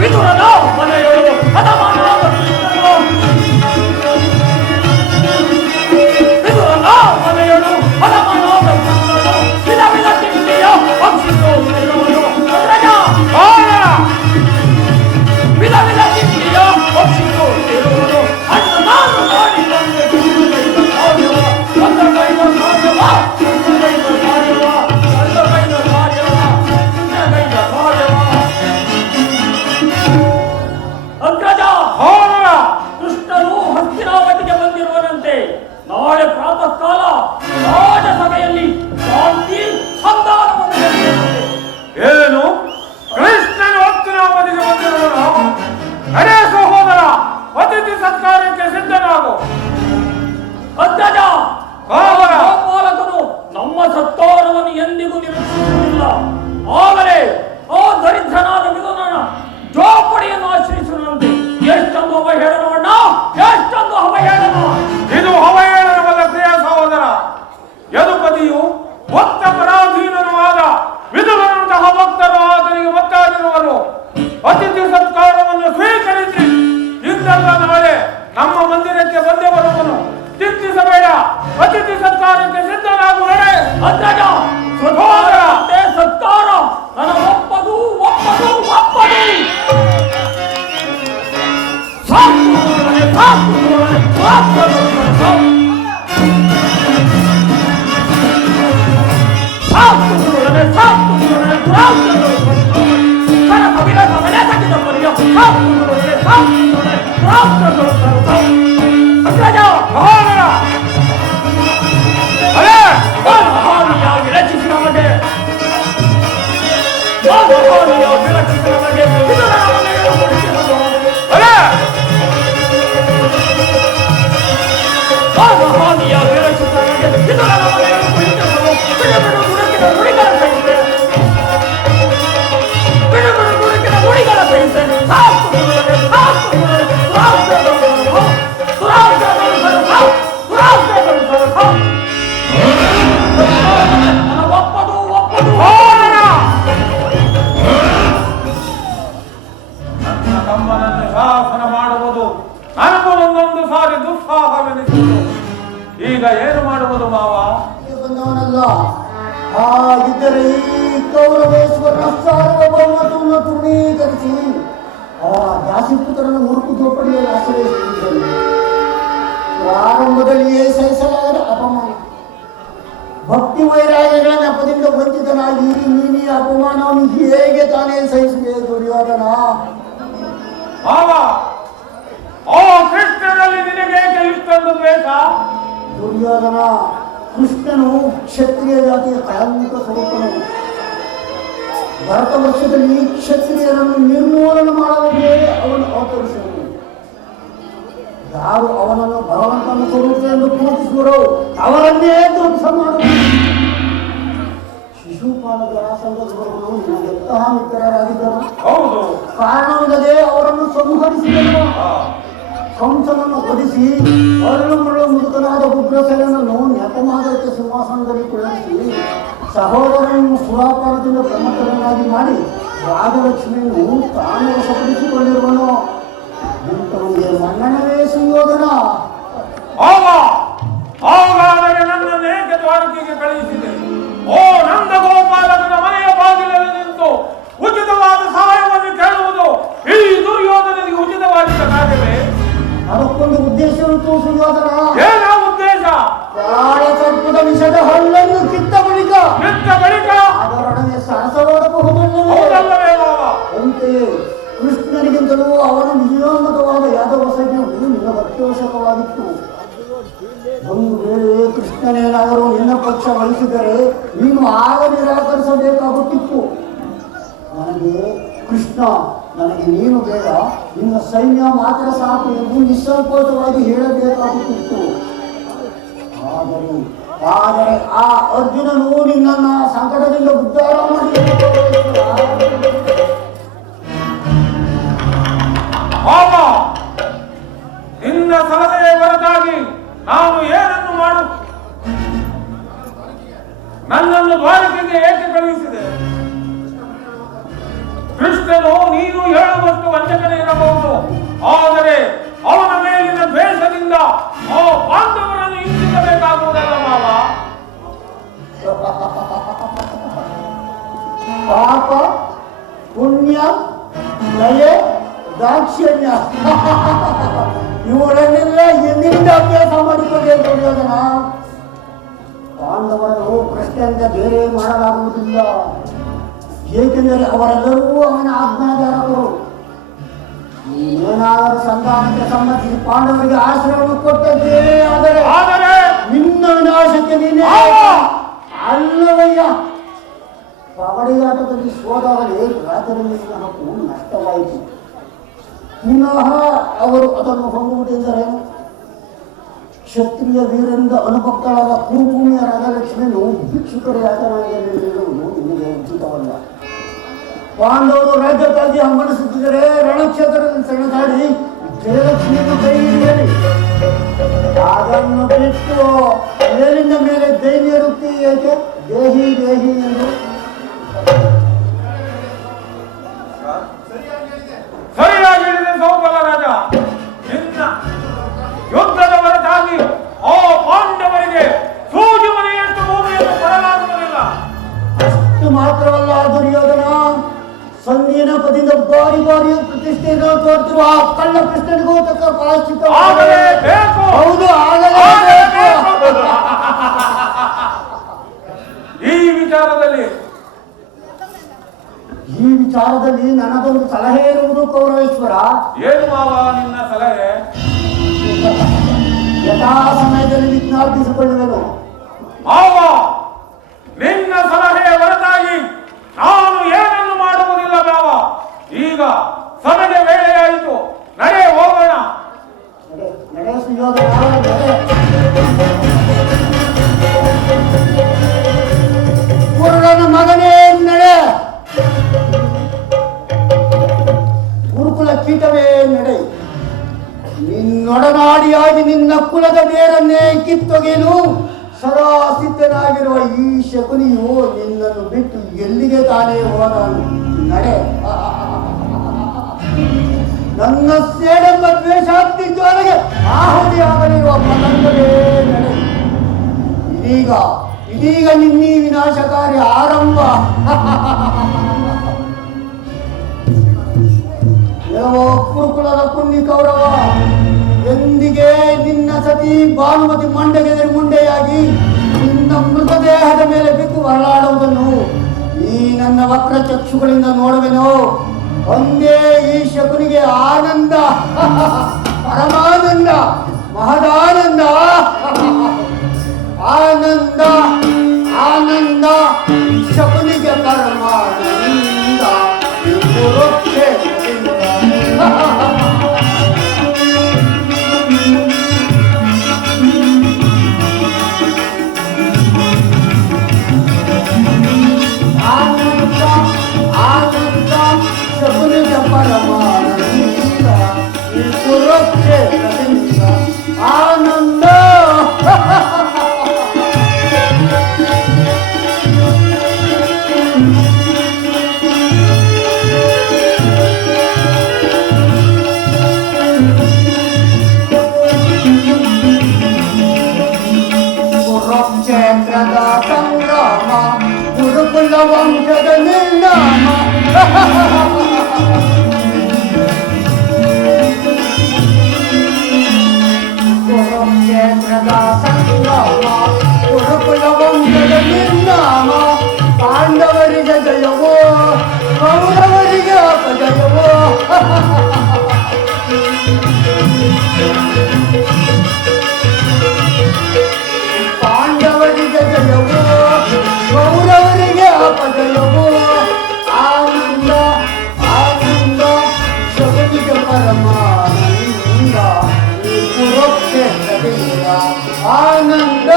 ವಿದುರನ ಮನೆಯೊಳಗೆ ಹದಮಾನವಾದ ಕೃಷ್ಣನು, ವಿದುರನ ಮನೆಯೊಳು ಹದಮಾನವಾದ ಕೃಷ್ಣನು ವಿಧ ವಿಧ ತಿಂಡಿಯ ಭಕ್ಷಿಸುವವನು. ಅಗ್ರಜ ವಿಧ ವಿಧ ತಿಂಡಿಯ ಭಕ್ಷಿಸುತ್ತಿರುವನು. ಅನ್ನ ನಾನು ನೋಡಿ ಬಂದೆ. ಕೃಷ್ಣಗೈದ ಕಾರ್ಯವ ಕೃಷ್ಣಗೈದ ಕಾರ್ಯವ ಕೃಷ್ಣಗೈದ ಕಾರ್ಯವ ಕೃಷ್ಣಗೈದ ಕಾರ್ಯವ ಕೃಷ್ಣಗೈದ ಕಾರ್ಯವ. ಅಗ್ರಜ, ಕೃಷ್ಣನು ಹಸ್ತಿನಾವತಿಗೆ ಬಂದಿರುವನಂತೆ. ನಾಳೆ ಪ್ರಾತಃ ಕಾಲ ರಾಜಸಭೆಯಲ್ಲಿ ಶಾಂತಿ ಸಂಧಾನವನ್ನು ನಡೆಸುವಂತೆ. ಏನು? ಕೃಷ್ಣನು ಹಸ್ತಿನಾವತಿಗೆ ಬಂದಿರುವನು? ಅರೇ ಸಹೋದರ, ಅತಿಥಿ ಸತ್ಕಾರಕ್ಕೆ ಸಿದ್ಧನಾಗು. ಅಗ್ರಜ, ಗೋಪಾಲಕನು ನಮ್ಮ ಸತ್ಕಾರವನ್ನು ಎಂದಿಗೂ ನಿರೀಕ್ಷಿಸುವುದಿಲ್ಲ. ಆದರೆ ಆ ದರಿದ್ರನಾದ ವಿದುರನ ಜೋಪಡಿಯನ್ನು ಆಶ್ರಯಿಸುವಂತೆ. ಎಷ್ಟೊಂದು ಅವಹೇಳನವಣ್ಣ, ಎಷ್ಟೊಂದು ಅವಹೇಳನ! ಇದು ಅವಹೇಳನವಲ್ಲ ಪ್ರಿಯ ಸಹೋದರ. ಯದುಪತಿಯು ಭಕ್ತ ಪರಾಧೀನನೂ ಆದ ವಿದುರನಂತಹ ಭಕ್ತರು ಆತನಿಗೆ ಒತ್ತಾಗಿರುವರು. ಅತಿಥಿ ಸತ್ಕಾರವನ್ನು ಸ್ವೀಕರಿಸಿ ಇಂದಲ್ಲ ನಾಳೆ ನಮ್ಮ ಮಂದಿರಕ್ಕೆ ಬಂದೇ ಬರುವನು. ಚಿಂತಿಸಬೇಡ, ಅತಿಥಿ ಸತ್ಕಾರಕ್ಕೆ ಸಿದ್ಧನಾಗುವರೆ. ಅಗ್ರಜ, ಸಹೋದರ ಸತ್ಕಾರ ನನ್ನ ಒಪ್ಪದು ಒಪ್ಪದು ಒಪ್ಪದು. ವಿರಚಿಸಿದ ನಮಗೆ ಹಾನಿಯ ವಿರಚಿತ ನಮಗೆ ನುಡಿಗಳ ಸಹಿಸೆ ಬಿಡು ಬಿಡು ನುಡಿಗಳ ನುಡಿಗಳ ಸಹಿಸೆ ಒಪ್ಪದು ಒಪ್ಪದು ನನ್ನ ತಮ್ಮನನ್ನು ಶಾಸನ ಮಾಡುವುದು ನನಗೂ ಒಂದೊಂದು ಸಾರಿ ದುಸ್ಸಾಹವೆನಿಸುವುದು. ಈಗ ಏನು ಮಾಡುವುದು ಮಾವ? ಬಂದವನಲ್ಲ ಹಾಗಿದ್ದರೆ ಈ ಕೌರವೇಶ್ವರನ ಸಾರ್ವಭೌಮತ್ವವನ್ನು ತೃಣೀಕರಿಸಿ ಆ ದಾಸಿಪುತ್ರನ ಮುರುಕು ಜೋಪಡಿಯಲ್ಲಿ ಆಶ್ರಯಿಸುತ್ತಿದ್ದನು. ಪ್ರಾರಂಭದಲ್ಲಿಯೇ ಸಹಿಸಲಾಗದ ಅಪಮಾನ, ಭಕ್ತಿ ವೈರಾಗ್ಯಗಳ ನೆಪದಿಂದ ವಂಚಿತನಾಗಿ ನೀನು ಈ ಅಪಮಾನವನ್ನು ಹೇಗೆ ತಾನೇ ಸಹಿಸಿದೆ ದುರ್ಯೋಧನ? ಮಾವ, ಓ ಕೃಷ್ಣನಲ್ಲಿ ನಿನಗೇಕೆ ಇಷ್ಟೊಂದು ದ್ವೇಷ? ದುರ್ಯೋಧನ, ಕೃಷ್ಣನು ಕ್ಷತ್ರಿಯ ಜಾತಿಯ ಕಳಂಕ ಸ್ವರೂಪನು. ಭರತ ವರ್ಷದಲ್ಲಿ ಕ್ಷತ್ರಿಯರನ್ನು ನಿರ್ಮೂಲನೆ ಮಾಡಲಿಕ್ಕೆ ಅವನು ಅವತರಿಸಿದನು. ಯಾರು ಅವನನ್ನು ಭಗವಂತನ ಸ್ವರೂಪ ಎಂದು ಪೂಜಿಸುವರೋ ಅವರನ್ನೇ ಧ್ವಂಸ ಮಾಡುವುದು. ಶಿಶುಪಾಲ ಜರಾಸಂಧರು ಎಂತಹ ಮಿತ್ರರಾಗಿದ್ದರು. ಹೌದು, ಕಾರಣವಿಲ್ಲದೆ ಅವರನ್ನು ಸಂಹರಿಸಿದನು. ಕಂಸನನ್ನು ವಧಿಸಿ ಅರಳು ಮರಳು ಮುದುಕನಾದ ಉಗ್ರಸೇನನ್ನು ನೆಪಮಾದಕ್ಕೆ ಸಿಂಹಾಸನದಲ್ಲಿ ಕುಳಿಸಿ ಸಹೋದರನನ್ನು ಸುರಾಪಾನದಿಂದ ಪ್ರಮುಖರನ್ನಾಗಿ ಮಾಡಿ ರಾಜಲಕ್ಷ್ಮಿಯನ್ನು ತಾನು ವಶಪಡಿಸಿಕೊಂಡಿರುವನು. ಇಂಥವನಿಗೆ ಮನ್ನಣವೇ ಸುಯೋಧನ. ಹಾಗಾದರೆ ನನ್ನನ್ನೇಕೆ ದ್ವಾರಕೆಗೆ ಕಳುಹಿಸಿದೆ? ಓ ನಂದಗೋಪಾಲಕನ ಮನೆಯ ಬಾಗಿಲಲ್ಲಿ ನಿಂತು ಉಚಿತವಾದ ಸಹಾಯವನ್ನು ಕೇಳುವುದು ಈ ದುರ್ಯೋಧನಿಗೆ ಉಚಿತವಾಗಿದ್ದ ಕಾರ್ಯವೇ? ಅದಕ್ಕೊಂದು ಉದ್ದೇಶವಿತ್ತು ಸುಯೋಧನ. ಏನ ಉದ್ದೇಶ? ಕಾಳಸರ್ಪದ ವಿಷದ ಹಲ್ಲನ್ನು ಕಿತ್ತ ಬಳಿಕ ಅದರೊಡನೆ ಹೌದಲ್ಲವೇ ಮಾವ? ಅಂತೆಯೇ ಕೃಷ್ಣನಿಗಿಂತಲೂ ಅವನ ನಿಯೋನ್ಮತವಾದ ಯಾದವ ಸೈನ್ಯವು ನಿನ್ನ ಅತ್ಯವಶ್ಯಕವಾಗಿತ್ತು. ಒಂದು ವೇಳೆ ಕೃಷ್ಣನೇನಾದರೂ ನಿನ್ನ ಪಕ್ಷ ವಹಿಸಿದರೆ ನೀನು ಆಗ ನಿರಾಕರಿಸಬೇಕಾಗುತ್ತಿತ್ತು. ನನಗೆ ಕೃಷ್ಣ, ನನಗೆ ನೀನು ಬೇಡ, ನಿನ್ನ ಸೈನ್ಯ ಮಾತ್ರ ಸಾಕು ಎಂದು ನಿಸ್ಸಂಕೋಚವಾಗಿ ಹೇಳಬೇಕಾಗುತ್ತಿತ್ತು. ಆದರೆ ಆ ಅರ್ಜುನನು ನಿನ್ನನ್ನು ಸಂಕಟದಿಂದ ಉದ್ಧಾರ ಮಾಡಿ ನಿನ್ನ ಸಲಹೆಯ ಹೊರತಾಗಿ ನಾನು ಏನನ್ನು ಮಾಡು? ನನ್ನನ್ನು ದ್ವಾರಕೆಗೆ ಏಕೆ ಕಳುಹಿಸಿದೆ? ಕೃಷ್ಣನು ನೀನು ಹೇಳುವಷ್ಟು ವಂಚಕನೇ ಇರಬಹುದು, ಆದರೆ ಅವನ ಮೇಲಿನ ದ್ವೇಷದಿಂದ ಆ ಪಾಂಡವರನ್ನು ಹಿಂಸಿಸಬೇಕಾಗುವುದಲ್ಲ ಮಾವ. ಪಾಪ, ಪುಣ್ಯ, ದಯೆ, ದಾಕ್ಷಿಣ್ಯ ಇವುಗಳನ್ನೆಲ್ಲ ಎಂದಿನಿಂದ ಅಭ್ಯಾಸ ಮಾಡಿಕೊಂಡೇ ದುರ್ಯೋಧನ. ಪಾಂಡವರನ್ನು ಪ್ರಶ್ನೆಯಿಂದ ಬೇರೆ ಮಾಡಲಾಗುವುದಿಲ್ಲ, ಏಕೆಂದರೆ ಅವರೆಲ್ಲರೂ ಅವನ ಆಜ್ಞಾಧಾರಕರು. ಏನಾದರೂ ಸಂಧಾನಕ್ಕೆ ಸಂಬಂಧಿಸಿ ಪಾಂಡವರಿಗೆ ಆಶ್ರಯವನ್ನು ಕೊಟ್ಟದ್ದೇ ಆದರೆ ನಿನ್ನ ವಿನಾಶಕ್ಕೆ ನೀನೇ ಅಲ್ಲವಯ್ಯ. ಪಗಡಿಗಾಟದಲ್ಲಿ ಸೋದಾಗಲೇ ರಾಜರಲ್ಲಿ ಹಕ್ಕು ನಷ್ಟವಾಯಿತು. ಪುನಃ ಅವರು ಅದನ್ನು ಹೊಂದುವುದೆಂದರೆ ಕ್ಷತ್ರಿಯ ವೀರರಿಂದ ಅನುಭಕ್ತಳಾದ ಕುರುಭೂಮಿಯ ರಾಜಲಕ್ಷ್ಮಿಯನ್ನು ಭಿಕ್ಷುಕರ ಯಾತನಾಗಿ ನೀಡುವುದು ನಿಮಗೆ ಉಚಿತವಲ್ಲ. ಪಾಂಡವರು ರಾಜ್ಯಕ್ಕಾಗಿ ಹಂಬಲಿಸುತ್ತಿದ್ದರೆ ರಣಕ್ಷೇತ್ರದಲ್ಲಿ ಸೆಣಸಾಡಿ ಜಯಲಕ್ಷ್ಮಿಯನ್ನು ಕೈ ಹಿಡಿಯಲಿ. ಅದನ್ನು ಬಿಟ್ಟು ಮೇಲಿಂದ ಮೇಲೆ ದೈನ್ಯ ವೃತ್ತಿ ಏಕೆ ದೇಹಿ ದೇಹಿ ಎಂದು ಸರಿಯಾಗಿ ಹೇಳಿದೆ ಸೌಬಲ ರಾಜ. ನಿನ್ನ ಯುದ್ಧದ ಹೊರತಾಗಿ ಆ ಪಾಂಡವರಿಗೆ ಸೂಜು ಮನೆಯಷ್ಟು ಭೂಮಿಯನ್ನು ಕೊಡಲಾಗುವುದಿಲ್ಲ. ಅಷ್ಟು ಮಾತ್ರವಲ್ಲ ದುರ್ಯೋಧನ, ಸಂಧಿಯ ಪದಿಂದ ಬಾರಿ ಬಾರಿ ಪ್ರತಿಷ್ಠೆಯನ್ನು ತೋರ್ತಿರುವ ಆ ಕಳ್ಳ ಕೃಷ್ಣನಿಗೂ ತಕ್ಕ ಪ್ರಾಯಶ್ಚಿತ್ತ ಆಗಲೇಬೇಕು. ಹೌದು, ಆಗಲೇಬೇಕು. ಈ ವಿಚಾರದಲ್ಲಿ ನನ್ನದೊಂದು ಸಲಹೆ ಇರುವುದು ಕೌರವೇಶ್ವರ. ಏನು ಮಾವ ನಿನ್ನ ಸಲಹೆ? ಯಥಾ ಸಮಯದಲ್ಲಿ ವಿಜ್ಞಾಪಿಸಿಕೊಳ್ಳುವೆನು. ಮಾವ, ನಿನ್ನ ಸಲಹೆಯ ಹೊರತಾಗಿ ನಾನು ಏನನ್ನು ಮಾಡುವುದಿಲ್ಲ ಮಾವ. ಈಗ ಸಭೆಗೆ ವೇಳೆಯಾಯಿತು, ನಡೆ ಹೋಗೋಣ. ನಡೆ ಸುಯೋಧನ, ನಡೆ. ಒಡನಾಡಿಯಾಗಿ ನಿನ್ನ ಕುಲದ ಬೇರನ್ನೇ ಕಿತ್ತೊಗೆಯಲು ಸದಾ ಸಿದ್ಧನಾಗಿರುವ ಈ ಶಕುನಿಯು ನಿನ್ನನ್ನು ಬಿಟ್ಟು ಎಲ್ಲಿಗೆ ತಾನೇ ಹೋದನು? ನಡೆ. ನನ್ನ ಸೇಡೆಂಬ ದ್ವೇಷಾಗ್ತಿ ಜ್ವಾಲೆಗೆ ಆಹುತಿಯಾಗಲಿರುವ ಪತಂಗವೇ ನಡೆ. ಇದೀಗ ನಿನ್ನೀ ವಿನಾಶ ಕಾರ್ಯ ಆರಂಭ. ಏನೋ ಕುರುಕುಲದ ಕುನ್ನಿ ಕೌರವ, ಎಂದಿಗೆ ನಿನ್ನ ಸತಿ ಭಾನುಮತಿ ಮಂಡೆಗೆದರಿ ಮುಂಡೆಯಾಗಿ ನಿನ್ನ ಮೃತದೇಹದ ಮೇಲೆ ಬಿದ್ದು ಹೊರಳಾಡುವುದನ್ನು ಈ ನನ್ನ ವಕ್ರ ಚಕ್ಷುಗಳಿಂದ ನೋಡುವೆನೋ. ಒಂದೇ ಈ ಶಕುನಿಗೆ ಆನಂದ, ಪರಮಾನಂದ, ಮಹದಾನಂದ. ಆನಂದ ಆನಂದ ಶಕುನಿಗೆ ಪರಮಾನಂದ. ಆನಂದ ಆನಂದ ಶಕುನಿಗೆ ಪರಮಾನಂದ. ಈ ಕುರುಕ್ಷೇತ್ರದಿಂದ ಆನಂದ. ಕುರುಕ್ಷೇತ್ರದ ಸಂಗ್ರಾಮ, ಗುರುಕುಲ ವಂಶದ ನಿರ್ನಾಮ. ಕುರುಕ್ಷೇತ್ರದ ಸಂಗ್ರಾಮ, ಗುರುಕುಲ ವಂಶದ ನಿರ್ನಾಮ. ಪಾಂಡವರಿಗೆ ಜಯವೋ, ಕೌರವರಿಗೆ ಅಪಜಯವೋ. ಪಾಂಡವರಿಗೆ ಜಯವೋ, ಕೌರವರಿಗೆ ಅಪಜಯವೋ. ಆನಂದ ಆನಂದ ಶಕುನಿಗೆ ಪರಮಾನಂದ. ಈ ಕುರುಕ್ಷೇತ್ರದಿಂದ ಆನಂದ.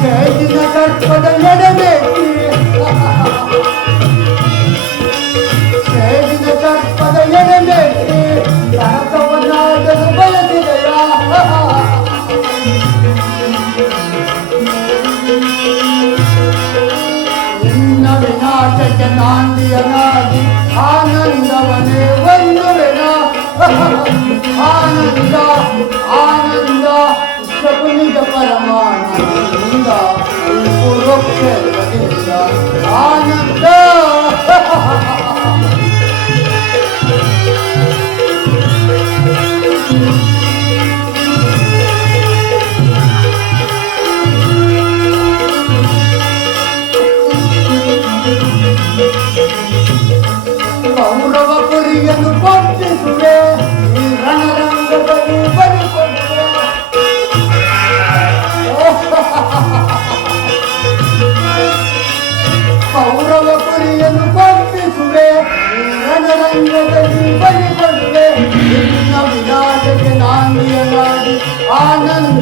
ಕೇಳಿದ ಸರ್ಪದ ಎಡಬೇಕಿ, ಕೇಳಿದ ಸರ್ಪದ ಎಡಬೇಕಿ. ಸಹಸವನ್ನಾಗಲು ಬಯಸಿದೆಯ ನಿನ್ನ ವಿನಾಶಕ್ಕೆ ನಾಂದಿಯನಾಗಿ ಆನಂದವನೇ ಒಂದುವೆನ. ಆನಂದ ಆನಂದ ಶಕುನಿಗೆ ಪರಮಾನಂದ. ಕುರುಕ್ಷೇತ್ರದಿಂದ ಆನಂದ. ಕೌರವ ಪುರಿಯನ್ನು ಪಟ್ಟಿಸುವೆ, ಈ ರಣರಂಗದಲ್ಲಿ ಬರಿಕೊಡುವೆ. ಕೌರವ ಪುರಿಯನ್ನು ಪಟ್ಟಿಸುವೆ, ಈ ರಣರಂಗದಲ್ಲಿ ಬರಿಕೊಡುವೆ. ನಿನ್ನ ವಿನಾಶಕ್ಕೆ ನಾಂದಿಯನಾಗಿ ಆನಂದ